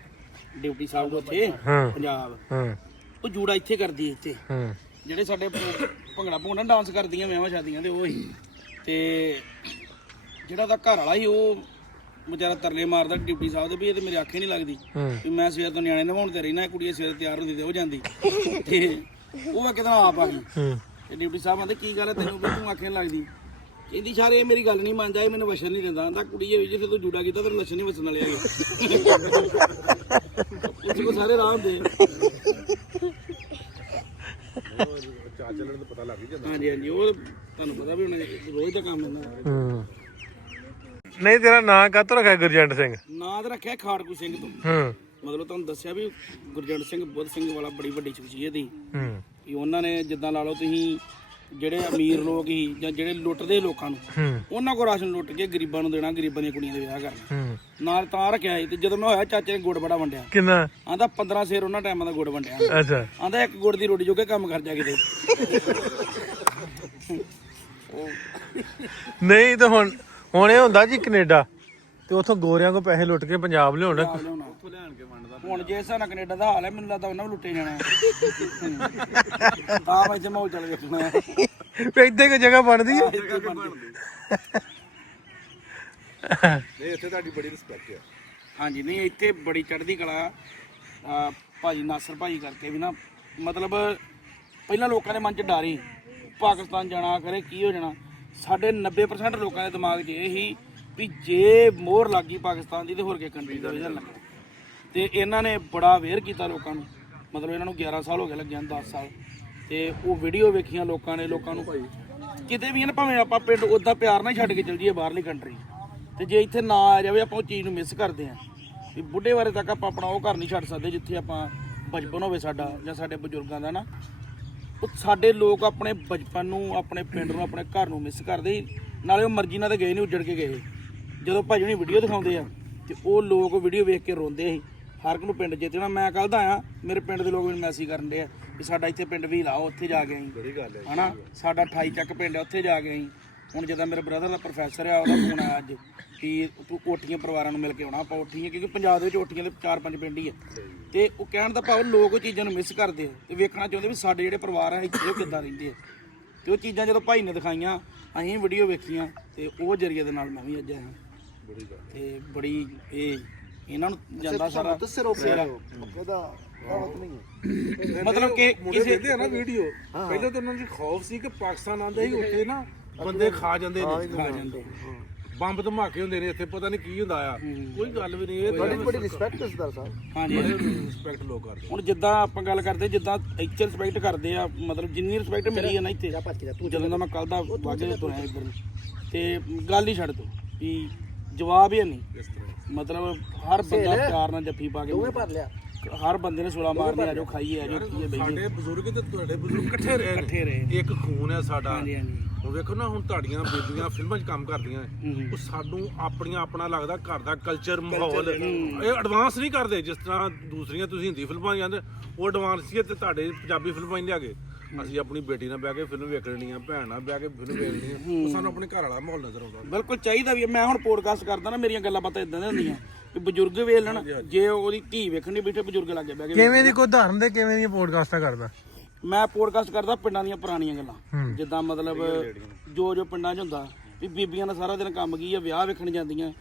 ਡਿਊਟੀ ਸਾਹਿਬ ਕੋਲ ਉੱਥੇ ਹਾਂ ਪੰਜਾਬ। ਹਾਂ ਉਹ ਜੂੜਾ ਇੱਥੇ ਕਰਦੀ ਇੱਥੇ, ਹਾਂ ਜਿਹੜੇ ਸਾਡੇ ਭੰਗੜਾ ਭੰਗੜਾ ਡਾਂਸ ਕਰਦੀਆਂ ਵਿਆਹਾਂ ਸ਼ਾਦੀਆਂ ਤੇ ਉਹ ਹੀ। ਤੇ ਜਿਹੜਾ ਉਹਦਾ ਘਰ ਵਾਲਾ ਸੀ ਉਹ ਵਿਚਾਰਾ ਤਰਲੇ ਮਾਰਦਾ ਡਿਊਟੀ ਸਾਹਿਬ ਦੇ ਵੀ ਇਹ ਤੇ ਮੇਰੇ ਅੱਖੇ ਨਹੀਂ ਲੱਗਦੀ ਵੀ ਮੈਂ ਸਵੇਰ ਤੋਂ ਨਿਆਣੇ ਨਵਾਉਣ ਤੇ ਰਹਿਣਾ, ਕੁੜੀ ਸਵੇਰ ਤਿਆਰ ਹੁੰਦੀ ਤੇ ਉਹ ਜਾਂਦੀ ਤੇ ਉਹ ਕਿਤੇ ਆਪ ਆ ਗਈ। ਤੇ ਡਿਊਟੀ ਸਾਹਿਬ ਆਂਦੇ ਕੀ ਗੱਲ ਹੈ ਤੈਨੂੰ ਵੀ ਤੂੰ ਅੱਖੇ ਨਹੀਂ ਲੱਗਦੀ? ਕਹਿੰਦੀ ਯਾਰ ਇਹ ਮੇਰੀ ਗੱਲ ਨਹੀਂ ਮੰਨਦਾ, ਇਹ ਮੈਨੂੰ ਵਸਣ ਨਹੀਂ ਦਿੰਦਾ। ਆਂਦਾ ਕੁੜੀ ਹੋਈ ਜਿੱਥੇ ਤੂੰ ਜੂੜਾ ਕੀਤਾ ਤੇਰੇ ਲੱਛਣ ਨਹੀਂ ਵਸਣ ਵਾਲੇ ਹੈਗੇ। ਉਸ ਕੋ ਸਾਰੇ ਰਾਹ ਹੁੰਦੇ ਚੱਲਣ ਦਾ ਪਤਾ ਲੱਗ ਹੀ ਜਾਂਦਾ। ਹਾਂਜੀ ਹਾਂਜੀ, ਉਹ ਤੁਹਾਨੂੰ ਪਤਾ ਵੀ ਹੁਣ ਰੋਜ਼ ਦਾ ਕੰਮ ਇਹਨਾਂ। ਨਹੀਂ ਤੇਰਾ ਨਾਂ ਕਾਹਤੋਂ ਰੱਖਿਆ ਗੁਰਜੰਟ ਸਿੰਘ? ਨਾਂ ਤਾਂ ਰੱਖਿਆ ਖਾੜਕੂ ਸਿੰਘ ਤੋਂ। ਮਤਲਬ ਤੁਹਾਨੂੰ ਦੱਸਿਆ ਵੀ ਗੁਰਜੰਟ ਸਿੰਘ ਬੁੱਧ ਸਿੰਘ ਵਾਲਾ ਬੜੀ ਵੱਡੀ ਸ਼ਖਸੀਅਤ ਸੀ। ਵੀ ਉਹਨਾਂ ਨੇ ਜਿੱਦਾਂ ਲਾ ਲਓ ਤੁਸੀਂ ਜਿਹੜੇ ਅਮੀਰ ਲੋਕ ਸੀ ਜਾਂ ਜਿਹੜੇ ਲੁੱਟਦੇ ਲੋਕਾਂ ਨੂੰ, ਉਹਨਾਂ ਕੋਲ ਰਾਸ਼ਨ ਲੁੱਟ ਕੇ ਗਰੀਬਾਂ ਨੂੰ ਦੇਣਾ, ਗਰੀਬਾਂ ਦੀਆਂ ਕੁੜੀਆਂ ਦੇ ਵਿਆਹ ਕਰਨਾ। ਨਾਲ ਤਾਂ ਰੱਖਿਆ ਸੀ। ਤੇ ਜਦੋਂ ਮੈਂ ਹੋਇਆ ਚਾਚੇ ਨੇ ਗੁੜ ਬੜਾ ਵੰਡਿਆ। ਕਿੰਨਾ? ਆਂਦਾ 15 ਸੇਰ ਉਹਨਾਂ ਟਾਈਮਾਂ ਦਾ ਗੁੜ ਵੰਡਿਆ। ਅੱਛਾ ਆਂਦਾ ਇੱਕ ਗੁੜ ਦੀ ਰੋਟੀ ਜੋਗੇ ਕੰਮ ਕਰ ਜਾ ਕਿਤੇ। ਨਹੀਂ ਤਾਂ ਹੁਣ ਇਹ ਹੁੰਦਾ ਜੀ ਕੈਨੇਡਾ ਤੇ ਉੱਥੋਂ ਗੋਰਿਆਂ ਕੋ ਪੈਸੇ ਲੁੱਟ ਕੇ ਪੰਜਾਬ ਲਿਆਉਣਾ। ਉੱਥੋਂ ਲਿਆਣ ਕੇ ਵੰਡਦਾ। ਹੁਣ ਜੇ ਹਿਸਾਬ ਨਾਲ ਕੈਨੇਡਾ ਦਾ ਹਾਲ ਹੈ, ਮੈਨੂੰ ਲੱਗਦਾ ਉਹਨਾਂ ਵੀ ਲੁੱਟੇ ਜਾਣਾ। ਤਾਂ ਮੈਂ ਇੱਥੇ ਮਾਹੌਲ ਚੱਲ ਵੇਖਣਾ ਵੀ ਇੱਥੇ ਕੋਈ ਜਗ੍ਹਾ ਬਣਦੀ ਹੈ। ਨਹੀਂ ਇੱਥੇ ਤੁਹਾਡੀ ਬੜੀ ਰਿਸਪੈਕਟ ਹੈ। ਹਾਂਜੀ ਨਹੀਂ ਇੱਥੇ ਬੜੀ ਚੜ੍ਹਦੀ ਕਲਾ। ਭਾਜੀ ਨਾਸਰ ਭਾਜੀ ਕਰਕੇ ਵੀ ਨਾ, ਮਤਲਬ ਪਹਿਲਾਂ ਲੋਕਾਂ ਦੇ ਮਨ 'ਚ ਡਰ ਸੀ ਪਾਕਿਸਤਾਨ ਜਾਣਾ, ਕਰੇ ਕੀ ਹੋ ਜਾਣਾ। ਸਾਡੇ 90% ਲੋਕਾਂ ਦੇ ਦਿਮਾਗ 'ਚ ਇਹ ਸੀ ਵੀ ਜੇ ਮੋਹਰ ਲੱਗ ਗਈ ਪਾਕਿਸਤਾਨ ਦੀ ਤੇ ਹੋਰ ਕਿਸੇ ਕੰਟਰੀ ਦਾ ਵੀਜ਼ਾ ਲੱਗਣਾ। ਤੇ ਇਹਨਾਂ ਨੇ ਬੜਾ ਅਵੇਅਰ ਕੀਤਾ ਲੋਕਾਂ ਨੂੰ। ਮਤਲਬ ਇਹਨਾਂ ਨੂੰ 11 ਸਾਲ ਹੋ ਗਏ ਲੱਗਿਆ, 10 ਸਾਲ। ਤੇ ਉਹ ਵੀਡੀਓ ਵੇਖੀਆਂ ਲੋਕਾਂ ਨੇ, ਲੋਕਾਂ ਨੂੰ ਭਾਈ ਕਿਤੇ ਵੀ ਨਾ ਭਾਵੇਂ ਆਪਾਂ ਪਿੰਡ ਉੱਦਾਂ ਪਿਆਰ ਨਾਲ ਛੱਡ ਕੇ ਚੱਲ ਜਾਈਏ ਬਾਹਰਲੀ ਕੰਟਰੀ, ਤੇ ਜੇ ਇੱਥੇ ਨਾ ਆ ਜਾਵੇ ਆਪਾਂ ਉਹ ਚੀਜ਼ ਨੂੰ ਮਿਸ ਕਰਦੇ ਹਾਂ। ਵੀ ਬੁੱਢੇ ਬਾਰੇ ਤੱਕ ਆਪਾਂ ਆਪਣਾ ਉਹ ਘਰ ਨਹੀਂ ਛੱਡ ਸਕਦੇ ਜਿੱਥੇ ਆਪਾਂ ਬਚਪਨ ਹੋਵੇ ਸਾਡਾ ਜਾਂ ਸਾਡੇ ਬਜ਼ੁਰਗਾਂ ਦਾ ਨਾ। ਉਹ ਸਾਡੇ ਲੋਕ ਆਪਣੇ ਬਚਪਨ ਨੂੰ, ਆਪਣੇ ਪਿੰਡ ਨੂੰ, ਆਪਣੇ ਘਰ ਨੂੰ ਮਿਸ ਕਰਦੇ। ਨਾਲੇ ਉਹ ਮਰਜ਼ੀ ਨਾਲ ਤਾਂ ਗਏ ਨਹੀਂ, ਉੱਜੜ ਕੇ ਗਏ। ਜਦੋਂ ਭਾਜੀ ਹੁਣੀ ਵੀਡੀਓ ਦਿਖਾਉਂਦੇ ਆ ਤੇ ਉਹ ਲੋਕ ਵੀਡੀਓ ਵੇਖ ਕੇ ਰੋਂਦੇ ਸੀ। ਹਰ ਇੱਕ ਨੂੰ ਪਿੰਡ ਜਿੱਤਣਾ। ਮੈਂ ਕੱਲ ਦਾ ਆਇਆ, ਮੇਰੇ ਪਿੰਡ ਦੇ ਲੋਕ ਮੈਨੂੰ ਮੈਸੇਜ ਕਰਨ ਦੇ ਆ ਵੀ ਸਾਡਾ ਇੱਥੇ ਪਿੰਡ ਵੀ ਲਾਓ, ਉੱਥੇ ਜਾ ਕੇ ਆਈ ਹਨਾ। ਸਾਡਾ 28 ਚੱਕ ਪਿੰਡ ਆ, ਉੱਥੇ ਜਾ ਕੇ ਆਈ। ਹੁਣ ਜਿੱਦਾਂ ਮੇਰੇ ਬ੍ਰਦਰ ਦਾ ਪ੍ਰੋਫੈਸਰ ਆ, ਉਹਦਾ ਫੋਨ ਆਇਆ ਅੱਜ ਕਿ ਤੂੰ ਓਟੀਆਂ ਪਰਿਵਾਰਾਂ ਨੂੰ ਮਿਲ ਕੇ ਆਉਣਾ। ਆਪਾਂ ਓਟੀਆਂ ਕਿਉਂਕਿ ਪੰਜਾਬ ਦੇ ਵਿੱਚ ਓਟੀਆਂ ਦੇ 4-5 ਪਿੰਡ ਹੀ ਆ। ਤੇ ਉਹ ਕਹਿਣ ਦਾ ਭਾਵ ਲੋਕ ਉਹ ਚੀਜ਼ਾਂ ਨੂੰ ਮਿਸ ਕਰਦੇ ਆ ਤੇ ਵੇਖਣਾ ਚਾਹੁੰਦੇ ਵੀ ਸਾਡੇ ਜਿਹੜੇ ਪਰਿਵਾਰ ਆ ਇੱਥੇ ਉਹ ਕਿੱਦਾਂ ਰਹਿੰਦੇ ਆ। ਤੇ ਉਹ ਚੀਜ਼ਾਂ ਜਦੋਂ ਭਾਈ ਨੇ ਦਿਖਾਈਆਂ, ਅਸੀਂ ਵੀਡੀਓ ਵੇਖੀਆਂ ਤੇ ਉਹ ਜਰੀਏ ਦੇ ਨਾਲ ਮੈਂ ਵੀ ਅੱਜ ਆਇਆ। ਤੇ ਬੜੀ ਇਹ ਇਹਨਾਂ ਨੂੰ ਜਾਂਦਾ ਸਾਰਾ ਮਤਲਬ ਕਿ ਕਿਸੇ ਨਾ ਵੀਡੀਓ ਪਹਿਲਾਂ ਤਾਂ ਉਹਨਾਂ ਦੀ ਖੌਫ ਸੀ ਕਿ ਪਾਕਿਸਤਾਨ ਆਂਦਾ ਸੀ ਉੱਥੇ ਨਾ ਬੰਦੇ ਖਾ ਜਾਂਦੇ ਨੇ, ਖਾ ਜਾਂਦੇ। ਬੰਬ ਧਮਾਕੇ ਹੁੰਦੇ ਨੇ ਇੱਥੇ, ਪਤਾ ਨਹੀਂ ਕੀ ਹੁੰਦਾ ਆ। ਕੋਈ ਗੱਲ ਵੀ ਨਹੀਂ, ਇਹ ਬੜੀ ਰਿਸਪੈਕਟ ਹੈ ਸਰਦਾਰ ਸਾਹਿਬ। ਹਾਂਜੀ ਰਿਸਪੈਕਟ ਲੋਕ ਕਰਦੇ। ਹੁਣ ਜਿੱਦਾਂ ਆਪਾਂ ਗੱਲ ਕਰਦੇ, ਜਿੱਦਾਂ ਇੱਥੇ ਰਿਸਪੈਕਟ ਕਰਦੇ ਆ, ਮਤਲਬ ਜਿੰਨੀ ਰਿਸਪੈਕਟ ਮਿਲੀ ਹੈ ਨਾ ਇੱਥੇ, ਜਦੋਂ ਦਾ ਮੈਂ ਕੱਲ ਦਾ ਵਾਗੇ ਤੁਰਿਆ ਇੱਧਰ ਨੂੰ, ਤੇ ਗੱਲ ਹੀ ਛੱਡ ਦੋ ਵੀ ਜਵਾਬ ਹੀ ਨਹੀਂ। ਮਤਲਬ ਹਰ ਬੰਦਾ ਪਿਆਰ ਨਾਲ ਜੱਫੀ ਪਾ ਕੇ ਭਰ ਲਿਆ, ਹਰ ਬੰਦੇ ਨੇ ਸੁਲਾ ਮਾਰਨੀ, ਆਜੋ ਖਾਈਏ, ਆਜੋ ਕੀ ਹੈ ਬਈ। ਸਾਡੇ ਬਜ਼ੁਰਗ ਤੇ ਤੁਹਾਡੇ ਬਜ਼ੁਰਗ ਇਕੱਠੇ ਰਹੇ, ਇੱਕ ਖੂਨ ਹੈ ਸਾਡਾ। ਹਾਂਜੀ ਹਾਂਜੀ ਹੁਣ ਵੇਖੋ ਨਾ, ਹੁਣ ਤੁਹਾਡੀਆਂ ਬੀਬੀਆਂ ਫਿਲਮਾਂ 'ਚ ਕੰਮ ਕਰਦੀਆਂ, ਉਹ ਸਾਨੂੰ ਆਪਣਾ ਲੱਗਦਾ ਘਰ ਦਾ ਕਲਚਰ, ਮਾਹੌਲ ਇਹ ਐਡਵਾਂਸ ਨਹੀਂ ਕਰਦੇ ਜਿਸ ਤਰ੍ਹਾਂ ਦੂਸਰੀਆਂ ਤੁਸੀਂ ਹਿੰਦੀ ਫਿਲਮਾਂ ਜਾਂਦੇ, ਉਹ ਐਡਵਾਂਸ ਹੀ ਤੇ ਤੁਹਾਡੇ ਪੰਜਾਬੀ ਫਿਲਮਾਂ ਹੀ ਲਿਆ ਕੇ ਅਸੀਂ ਆਪਣੀ ਬੇਟੀ ਨਾਲ ਬਹਿ ਕੇ ਫਿਲਮ ਵੇਖਣੀ ਆ, ਭੈਣ ਨਾਲ ਬਹਿ ਕੇ ਫਿਲਮ ਵੇਖਣੀ ਆ, ਉਹ ਸਾਨੂੰ ਆਪਣੇ ਘਰ ਵਾਲਾ ਮਾਹੌਲ ਨਜ਼ਰ ਆਉਂਦਾ। ਬਿਲਕੁਲ ਚਾਹੀਦਾ ਵੀ। ਮੈਂ ਹੁਣ ਪੋਡਕਾਸਟ ਕਰਦਾ ਨਾ, ਮੇਰੀਆਂ ਗੱਲਾਂ ਬਾਤਾਂ ਇਦਾਂ ਦੀਆਂ ਹੁੰਦੀਆਂ ਕਿ ਬਜ਼ੁਰਗ ਵੇਖ ਲੈਣ, ਜੇ ਉਹਦੀ ਧੀ ਵੇਖਣੀ ਬੈਠੇ ਬਜ਼ੁਰਗ ਲੱਗੇ ਬਹਿ ਕੇ। ਕਿਵੇਂ ਦੀ ਕੋਈ ਉਦਾਹਰਨ ਦੇ, ਕਿਵੇਂ ਦੀਆਂ ਪੋਡਕਾਸਟਾਂ ਕਰਦਾ? ਮੈਂ ਪੋਡਕਾਸਟ ਕਰਦਾ ਪਿੰਡਾਂ ਦੀਆਂ ਪੁਰਾਣੀਆਂ ਗੱਲਾਂ, ਜਿੱਦਾਂ ਮਤਲਬ ਜੋ ਪਿੰਡਾਂ 'ਚ ਹੁੰਦਾ ਵੀ ਬੀਬੀਆਂ ਦਾ ਸਾਰਾ ਦਿਨ ਕੰਮ ਕੀ ਆ, ਵਿਆਹ ਵੇਖਣ ਜਾਂਦੀਆਂ,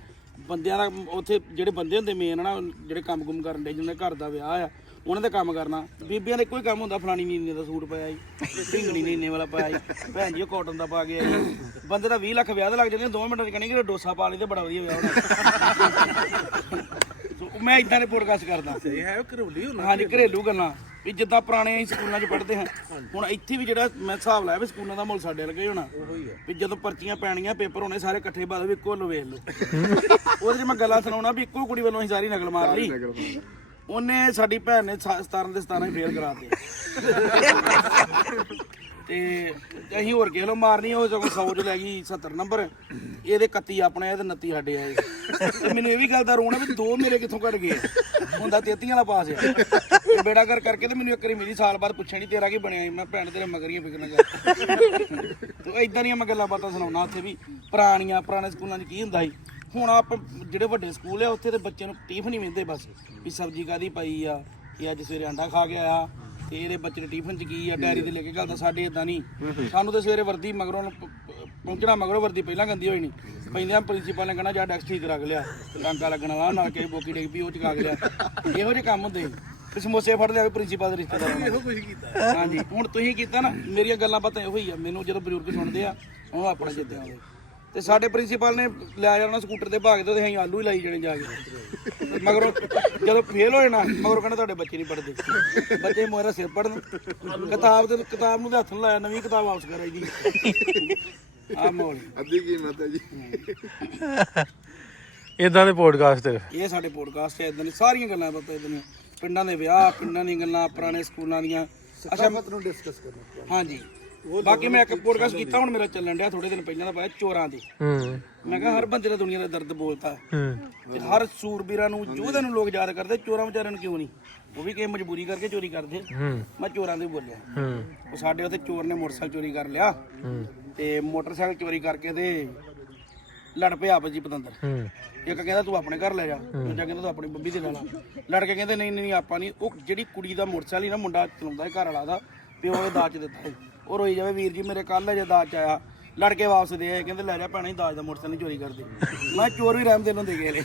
ਬੰਦਿਆਂ ਦਾ ਉੱਥੇ ਜਿਹੜੇ ਬੰਦੇ ਹੁੰਦੇ ਮੇਨ ਨਾ, ਜਿਹੜੇ ਕੰਮ ਕੁਮ ਕਰਨ ਦੇ, ਜਿਹਨਾਂ ਦੇ ਘਰ ਦਾ ਵਿਆਹ ਆ, ਉਹਨਾਂ ਦਾ ਕੰਮ ਕਰਨਾ। ਬੀਬੀਆਂ ਦਾ ਇੱਕੋ ਹੀ ਕੰਮ ਹੁੰਦਾ, ਫਲਾਣੀ ਨੀਨੇ ਦਾ ਸੂਟ ਪਾਇਆ ਜੀ, ਢਿੰਗਣੀ ਨੀਨੇ ਵਾਲਾ ਪਾਇਆ ਜੀ, ਭੈਣ ਜੀ ਉਹ ਕਾਟਨ ਦਾ ਪਾ ਕੇ ਆਈ। ਬੰਦੇ ਦਾ 20 ਲੱਖ ਵਿਆਹ ਦਾ ਲੱਗ ਜਾਂਦੇ, 2 ਮਿੰਟਾਂ 'ਚ ਕਹਿੰਦੇ ਕਿ ਡੋਸਾ ਪਾ ਲਈ ਤੇ ਬੜਾ ਵਧੀਆ ਵਿਆਹ ਹੋਣਾ। ਮੈਂ ਇਦਾਂ ਦੇ ਪੋਡਕਾਸਟ ਕਰਦਾ। ਇਹ ਹੈ ਘਰੇਲੂ ਹੁੰਦਾ। ਹਾਂਜੀ, ਘਰੇਲੂ ਗੱਲਾਂ ਵੀ ਜਿੱਦਾਂ ਪੁਰਾਣੇ ਅਸੀਂ ਸਕੂਲਾਂ 'ਚ ਪੜ੍ਹਦੇ ਹਾਂ, ਹੁਣ ਇੱਥੇ ਵੀ ਜਿਹੜਾ ਮੈਂ ਹਿਸਾਬ ਲਾਇਆ ਵੀ ਸਕੂਲਾਂ ਦਾ ਮਾਹੌਲ ਸਾਡੇ ਵਰਗਾ ਹੀ ਹੋਣਾ। ਵੀ ਜਦੋਂ ਪਰਚੀਆਂ ਪੈਣੀਆਂ, ਪੇਪਰ ਹੋਣੇ, ਸਾਰੇ ਇਕੱਠੇ ਬਾਅਦ ਵੀ ਇੱਕੋ ਵੱਲੋਂ ਵੇਖ ਲਓ। ਉਹਦੇ 'ਚ ਮੈਂ ਗੱਲਾਂ ਸੁਣਾਉਣਾ ਵੀ ਇੱਕੋ ਕੁੜੀ ਵੱਲੋਂ ਅਸੀਂ ਸਾਰੀ ਨਕਲ ਮਾਰ ਲਈ। ਉਹਨੇ ਸਾਡੀ ਭੈਣ ਨੇ 17 ਦੇ 17 ਹੀ ਫੇਲ ਕਰਾਤੇ, ਤੇ ਅਸੀਂ ਹੋਰ ਕਿਸੇ ਨੂੰ ਮਾਰਨੀ, ਉਹ ਸਗੋਂ 100 'ਚ ਲੈ ਗਈ 70 ਨੰਬਰ, ਇਹਦੇ 31 ਆਪਣੇ, ਇਹਦੇ 29 ਸਾਡੇ ਆਏ। ਤੇ ਮੈਨੂੰ ਇਹ ਵੀ ਗੱਲ ਦਾ ਰੋਣਾ ਵੀ 2 ਮੇਰੇ ਕਿੱਥੋਂ ਘਟ ਗਏ, ਹੁੰਦਾ 33 ਵਾਲਾ ਪਾਸ ਆ। ਬੇੜਾ ਕਰ ਕਰਕੇ ਤੇ ਮੈਨੂੰ ਇੱਕ ਵਾਰੀ ਮੇਰੀ ਸਾਲ ਬਾਅਦ ਪੁੱਛਿਆ ਨਹੀਂ ਤੇਰਾ ਕੀ ਬਣਿਆ, ਮੈਂ ਭੈਣ ਤੇਰੇ ਮਗਰੀਆਂ ਫਿਕਰ ਨਾ ਕਰ। ਤੇ ਇਦਾਂ ਦੀਆਂ ਮੈਂ ਗੱਲਾਂ ਬਾਤਾਂ ਸੁਣਾਉਣਾ ਉੱਥੇ ਵੀ, ਪੁਰਾਣੇ ਸਕੂਲਾਂ 'ਚ ਕੀ ਹੁੰਦਾ ਸੀ। ਹੁਣ ਆਪ ਜਿਹੜੇ ਵੱਡੇ ਸਕੂਲ ਆ ਉੱਥੇ ਤੇ ਬੱਚੇ ਨੂੰ ਟਿਫਨ ਨਹੀਂ ਮਿਲਦੇ, ਬਸ ਵੀ ਸਬਜ਼ੀ ਕਾਹਦੀ ਪਾਈ ਆ, ਇਹ ਅੱਜ ਸਵੇਰੇ ਆਂਡਾ ਖਾ ਕੇ ਆਇਆ, ਤੇ ਇਹਦੇ ਬੱਚੇ ਦੇ ਟਿਫਨ 'ਚ ਕੀ ਆ, ਡੈਰੀ ਤੇ ਲੈ ਕੇ ਘੱਲਦਾ। ਸਾਡੇ ਇਦਾਂ ਨਹੀਂ, ਸਾਨੂੰ ਤਾਂ ਸਵੇਰੇ ਵਰਦੀ ਮਗਰੋਂ ਪਹੁੰਚਣਾ, ਮਗਰੋਂ ਵਰਦੀ ਪਹਿਲਾਂ ਗੰਦੀ ਹੋਈ ਨਹੀਂ ਪੈਂਦਿਆਂ ਪ੍ਰਿੰਸੀਪਲ ਨੇ ਕਹਿਣਾ ਜਾ ਡੈਕਸ ਠੀਕ ਰੱਖ ਲਿਆ, ਟਾਂਕਾ ਲੱਗਣਾ ਵਾ ਨਾਲ ਕੇ ਬੋਕੀ ਡਿੱਗ ਪਈ ਉਹ ਚਕਾ ਲਿਆ। ਇਹੋ ਜਿਹੇ ਕੰਮ ਹੁੰਦੇ ਤੇ ਸਮੋਸੇ ਫੜ ਲਿਆ ਪ੍ਰਿੰਸੀਪਲ ਦੇ ਰਿਸ਼ਤੇਦਾਰ ਇਹੋ ਕੁਝ ਕੀਤਾ। ਹਾਂਜੀ, ਹੁਣ ਤੁਸੀਂ ਕੀਤਾ ਨਾ, ਮੇਰੀਆਂ ਗੱਲਾਂ ਬਾਤਾਂ ਇਹੋ ਹੀ ਆ। ਮੈਨੂੰ ਜਦੋਂ ਬਜ਼ੁਰਗ ਸੁਣਦੇ ਆ, ਉਹ ਆਪਣਾ ਜਿੱਦੇ ਆਉਂਦੇ। ਤੇ ਸਾਡੇ ਪ੍ਰਿੰਸੀਪਲ ਨੇ ਲੈ ਜਾਣਾ ਸਕੂਟਰ ਤੇ ਭਾਗ ਦੇ, ਤੇ ਅਸੀਂ ਆਲੂ ਹੀ ਲਾਈ ਜਾਣੇ ਜਾ ਕੇ। ਮਗਰੋਂ ਜਦੋਂ ਫੇਲ ਹੋ ਜਾਣਾ, ਮਗਰੋਂ ਕਹਿੰਦੇ ਤੁਹਾਡੇ ਬੱਚੇ ਨਹੀਂ ਪੜ੍ਹਦੇ। ਬੱਚੇ ਮੋਰਾ ਸਿਰ ਪੜ੍ਹਨ, ਕਿਤਾਬ ਨੂੰ ਹੱਥ ਨੂੰ ਲਾਇਆ, ਨਵੀਂ ਕਿਤਾਬ ਵਾਪਸ ਕਰਾਈ ਦੀ। ਆਹ ਮਾਹੌਲ ਅੱਧੀ ਕੀਮਤ ਹੈ ਜੀ। ਇਦਾਂ ਦੇ ਪੋਡਕਾਸਟ ਇਹ ਸਾਡੇ ਪੋਡਕਾਸਟ ਹੈ। ਇਦਾਂ ਦੀ ਸਾਰੀਆਂ ਗੱਲਾਂ ਬਾਤਾਂ, ਇਦਾਂ ਦੀਆਂ ਪਿੰਡਾਂ ਦੇ ਵਿਆਹ, ਪਿੰਡਾਂ ਦੀਆਂ ਗੱਲਾਂ, ਪੁਰਾਣੇ ਸਕੂਲਾਂ ਦੀਆਂ। ਅੱਛਾ, ਨੂੰ ਡਿਸਕਸ ਕਰਨਾ। ਹਾਂਜੀ, ਬਾਕੀ ਮੈਂ ਇੱਕ ਪੋਡਕਾਸਟ ਕੀਤਾ ਹੁਣ ਮੇਰਾ ਚੱਲਣ ਡਿਆ ਥੋੜੇ ਦਿਨ ਪਹਿਲਾਂ ਦਾ, ਪਾਇਆ ਚੋਰਾਂ ਦੇ। ਮੈਂ ਕਿਹਾ ਹਰ ਬੰਦੇ ਦਾ ਦੁਨੀਆ ਦਾ ਦਰਦ ਬੋਲਦਾ ਤੇ ਹਰ ਸੂਰਬੀਰਾਂ ਨੂੰ, ਯੋਧਿਆਂ ਨੂੰ ਲੋਕ ਯਾਦ ਕਰਦੇ, ਚੋਰਾਂ ਵਿਚਾਰਿਆਂ ਨੂੰ ਕਿਉਂ ਨਹੀਂ? ਉਹ ਵੀ ਕਿਸੇ ਮਜਬੂਰੀ ਕਰਕੇ ਚੋਰੀ ਕਰਦੇ। ਮੈਂ ਚੋਰਾਂ ਦੇ ਬੋਲਿਆ। ਉਹ ਸਾਡੇ ਉੱਥੇ ਚੋਰ ਨੇ ਮੋਟਰਸਾਈਕਲ ਚੋਰੀ ਕਰ ਲਿਆ, ਤੇ ਮੋਟਰਸਾਈਕਲ ਚੋਰੀ ਕਰਕੇ ਤੇ ਲੜ ਪਿਆ ਆਪਸ ਜੀ ਪਤੰਦਰ। ਇੱਕ ਕਹਿੰਦਾ ਤੂੰ ਆਪਣੇ ਘਰ ਲੈ ਜਾ, ਦੂਜਾ ਕਹਿੰਦਾ ਤੂੰ ਆਪਣੀ ਬੰਬੀ ਤੇ ਲੈ ਲਾ। ਲੜ ਕੇ ਕਹਿੰਦੇ ਨਹੀਂ ਆਪਾਂ ਨਹੀਂ। ਉਹ ਜਿਹੜੀ ਕੁੜੀ ਦਾ ਮੋਟਰਸਾਈਕਲ ਹੀ ਨਾ, ਮੁੰਡਾ ਚਲਾਉਂਦਾ ਹੈ ਘਰ ਵਾਲਾ ਦਾ, ਪਿਓ ਇਹ ਦਾਜ ਚ ਦਿੱਤਾ ਸੀ। ਉਹ ਰੋਈ ਜਾਵੇ, ਵੀਰ ਜੀ ਮੇਰੇ ਕੱਲ ਜੇ ਦਾਜ ਚ ਆਇਆ, ਲੜ ਕੇ ਵਾਪਸ ਦੇ ਆਏ, ਕਹਿੰਦੇ ਲੈ ਜਾ ਭੈਣਾ, ਦਾਜ ਦਾ ਮੋਟਰਸਾਈਕਲ ਨਹੀਂ ਚੋਰੀ ਕਰਦੇ। ਮੈਂ ਚੋਰ ਵੀ ਰਹਿਮ ਦੇ ਹੁੰਦੇ ਗਏ।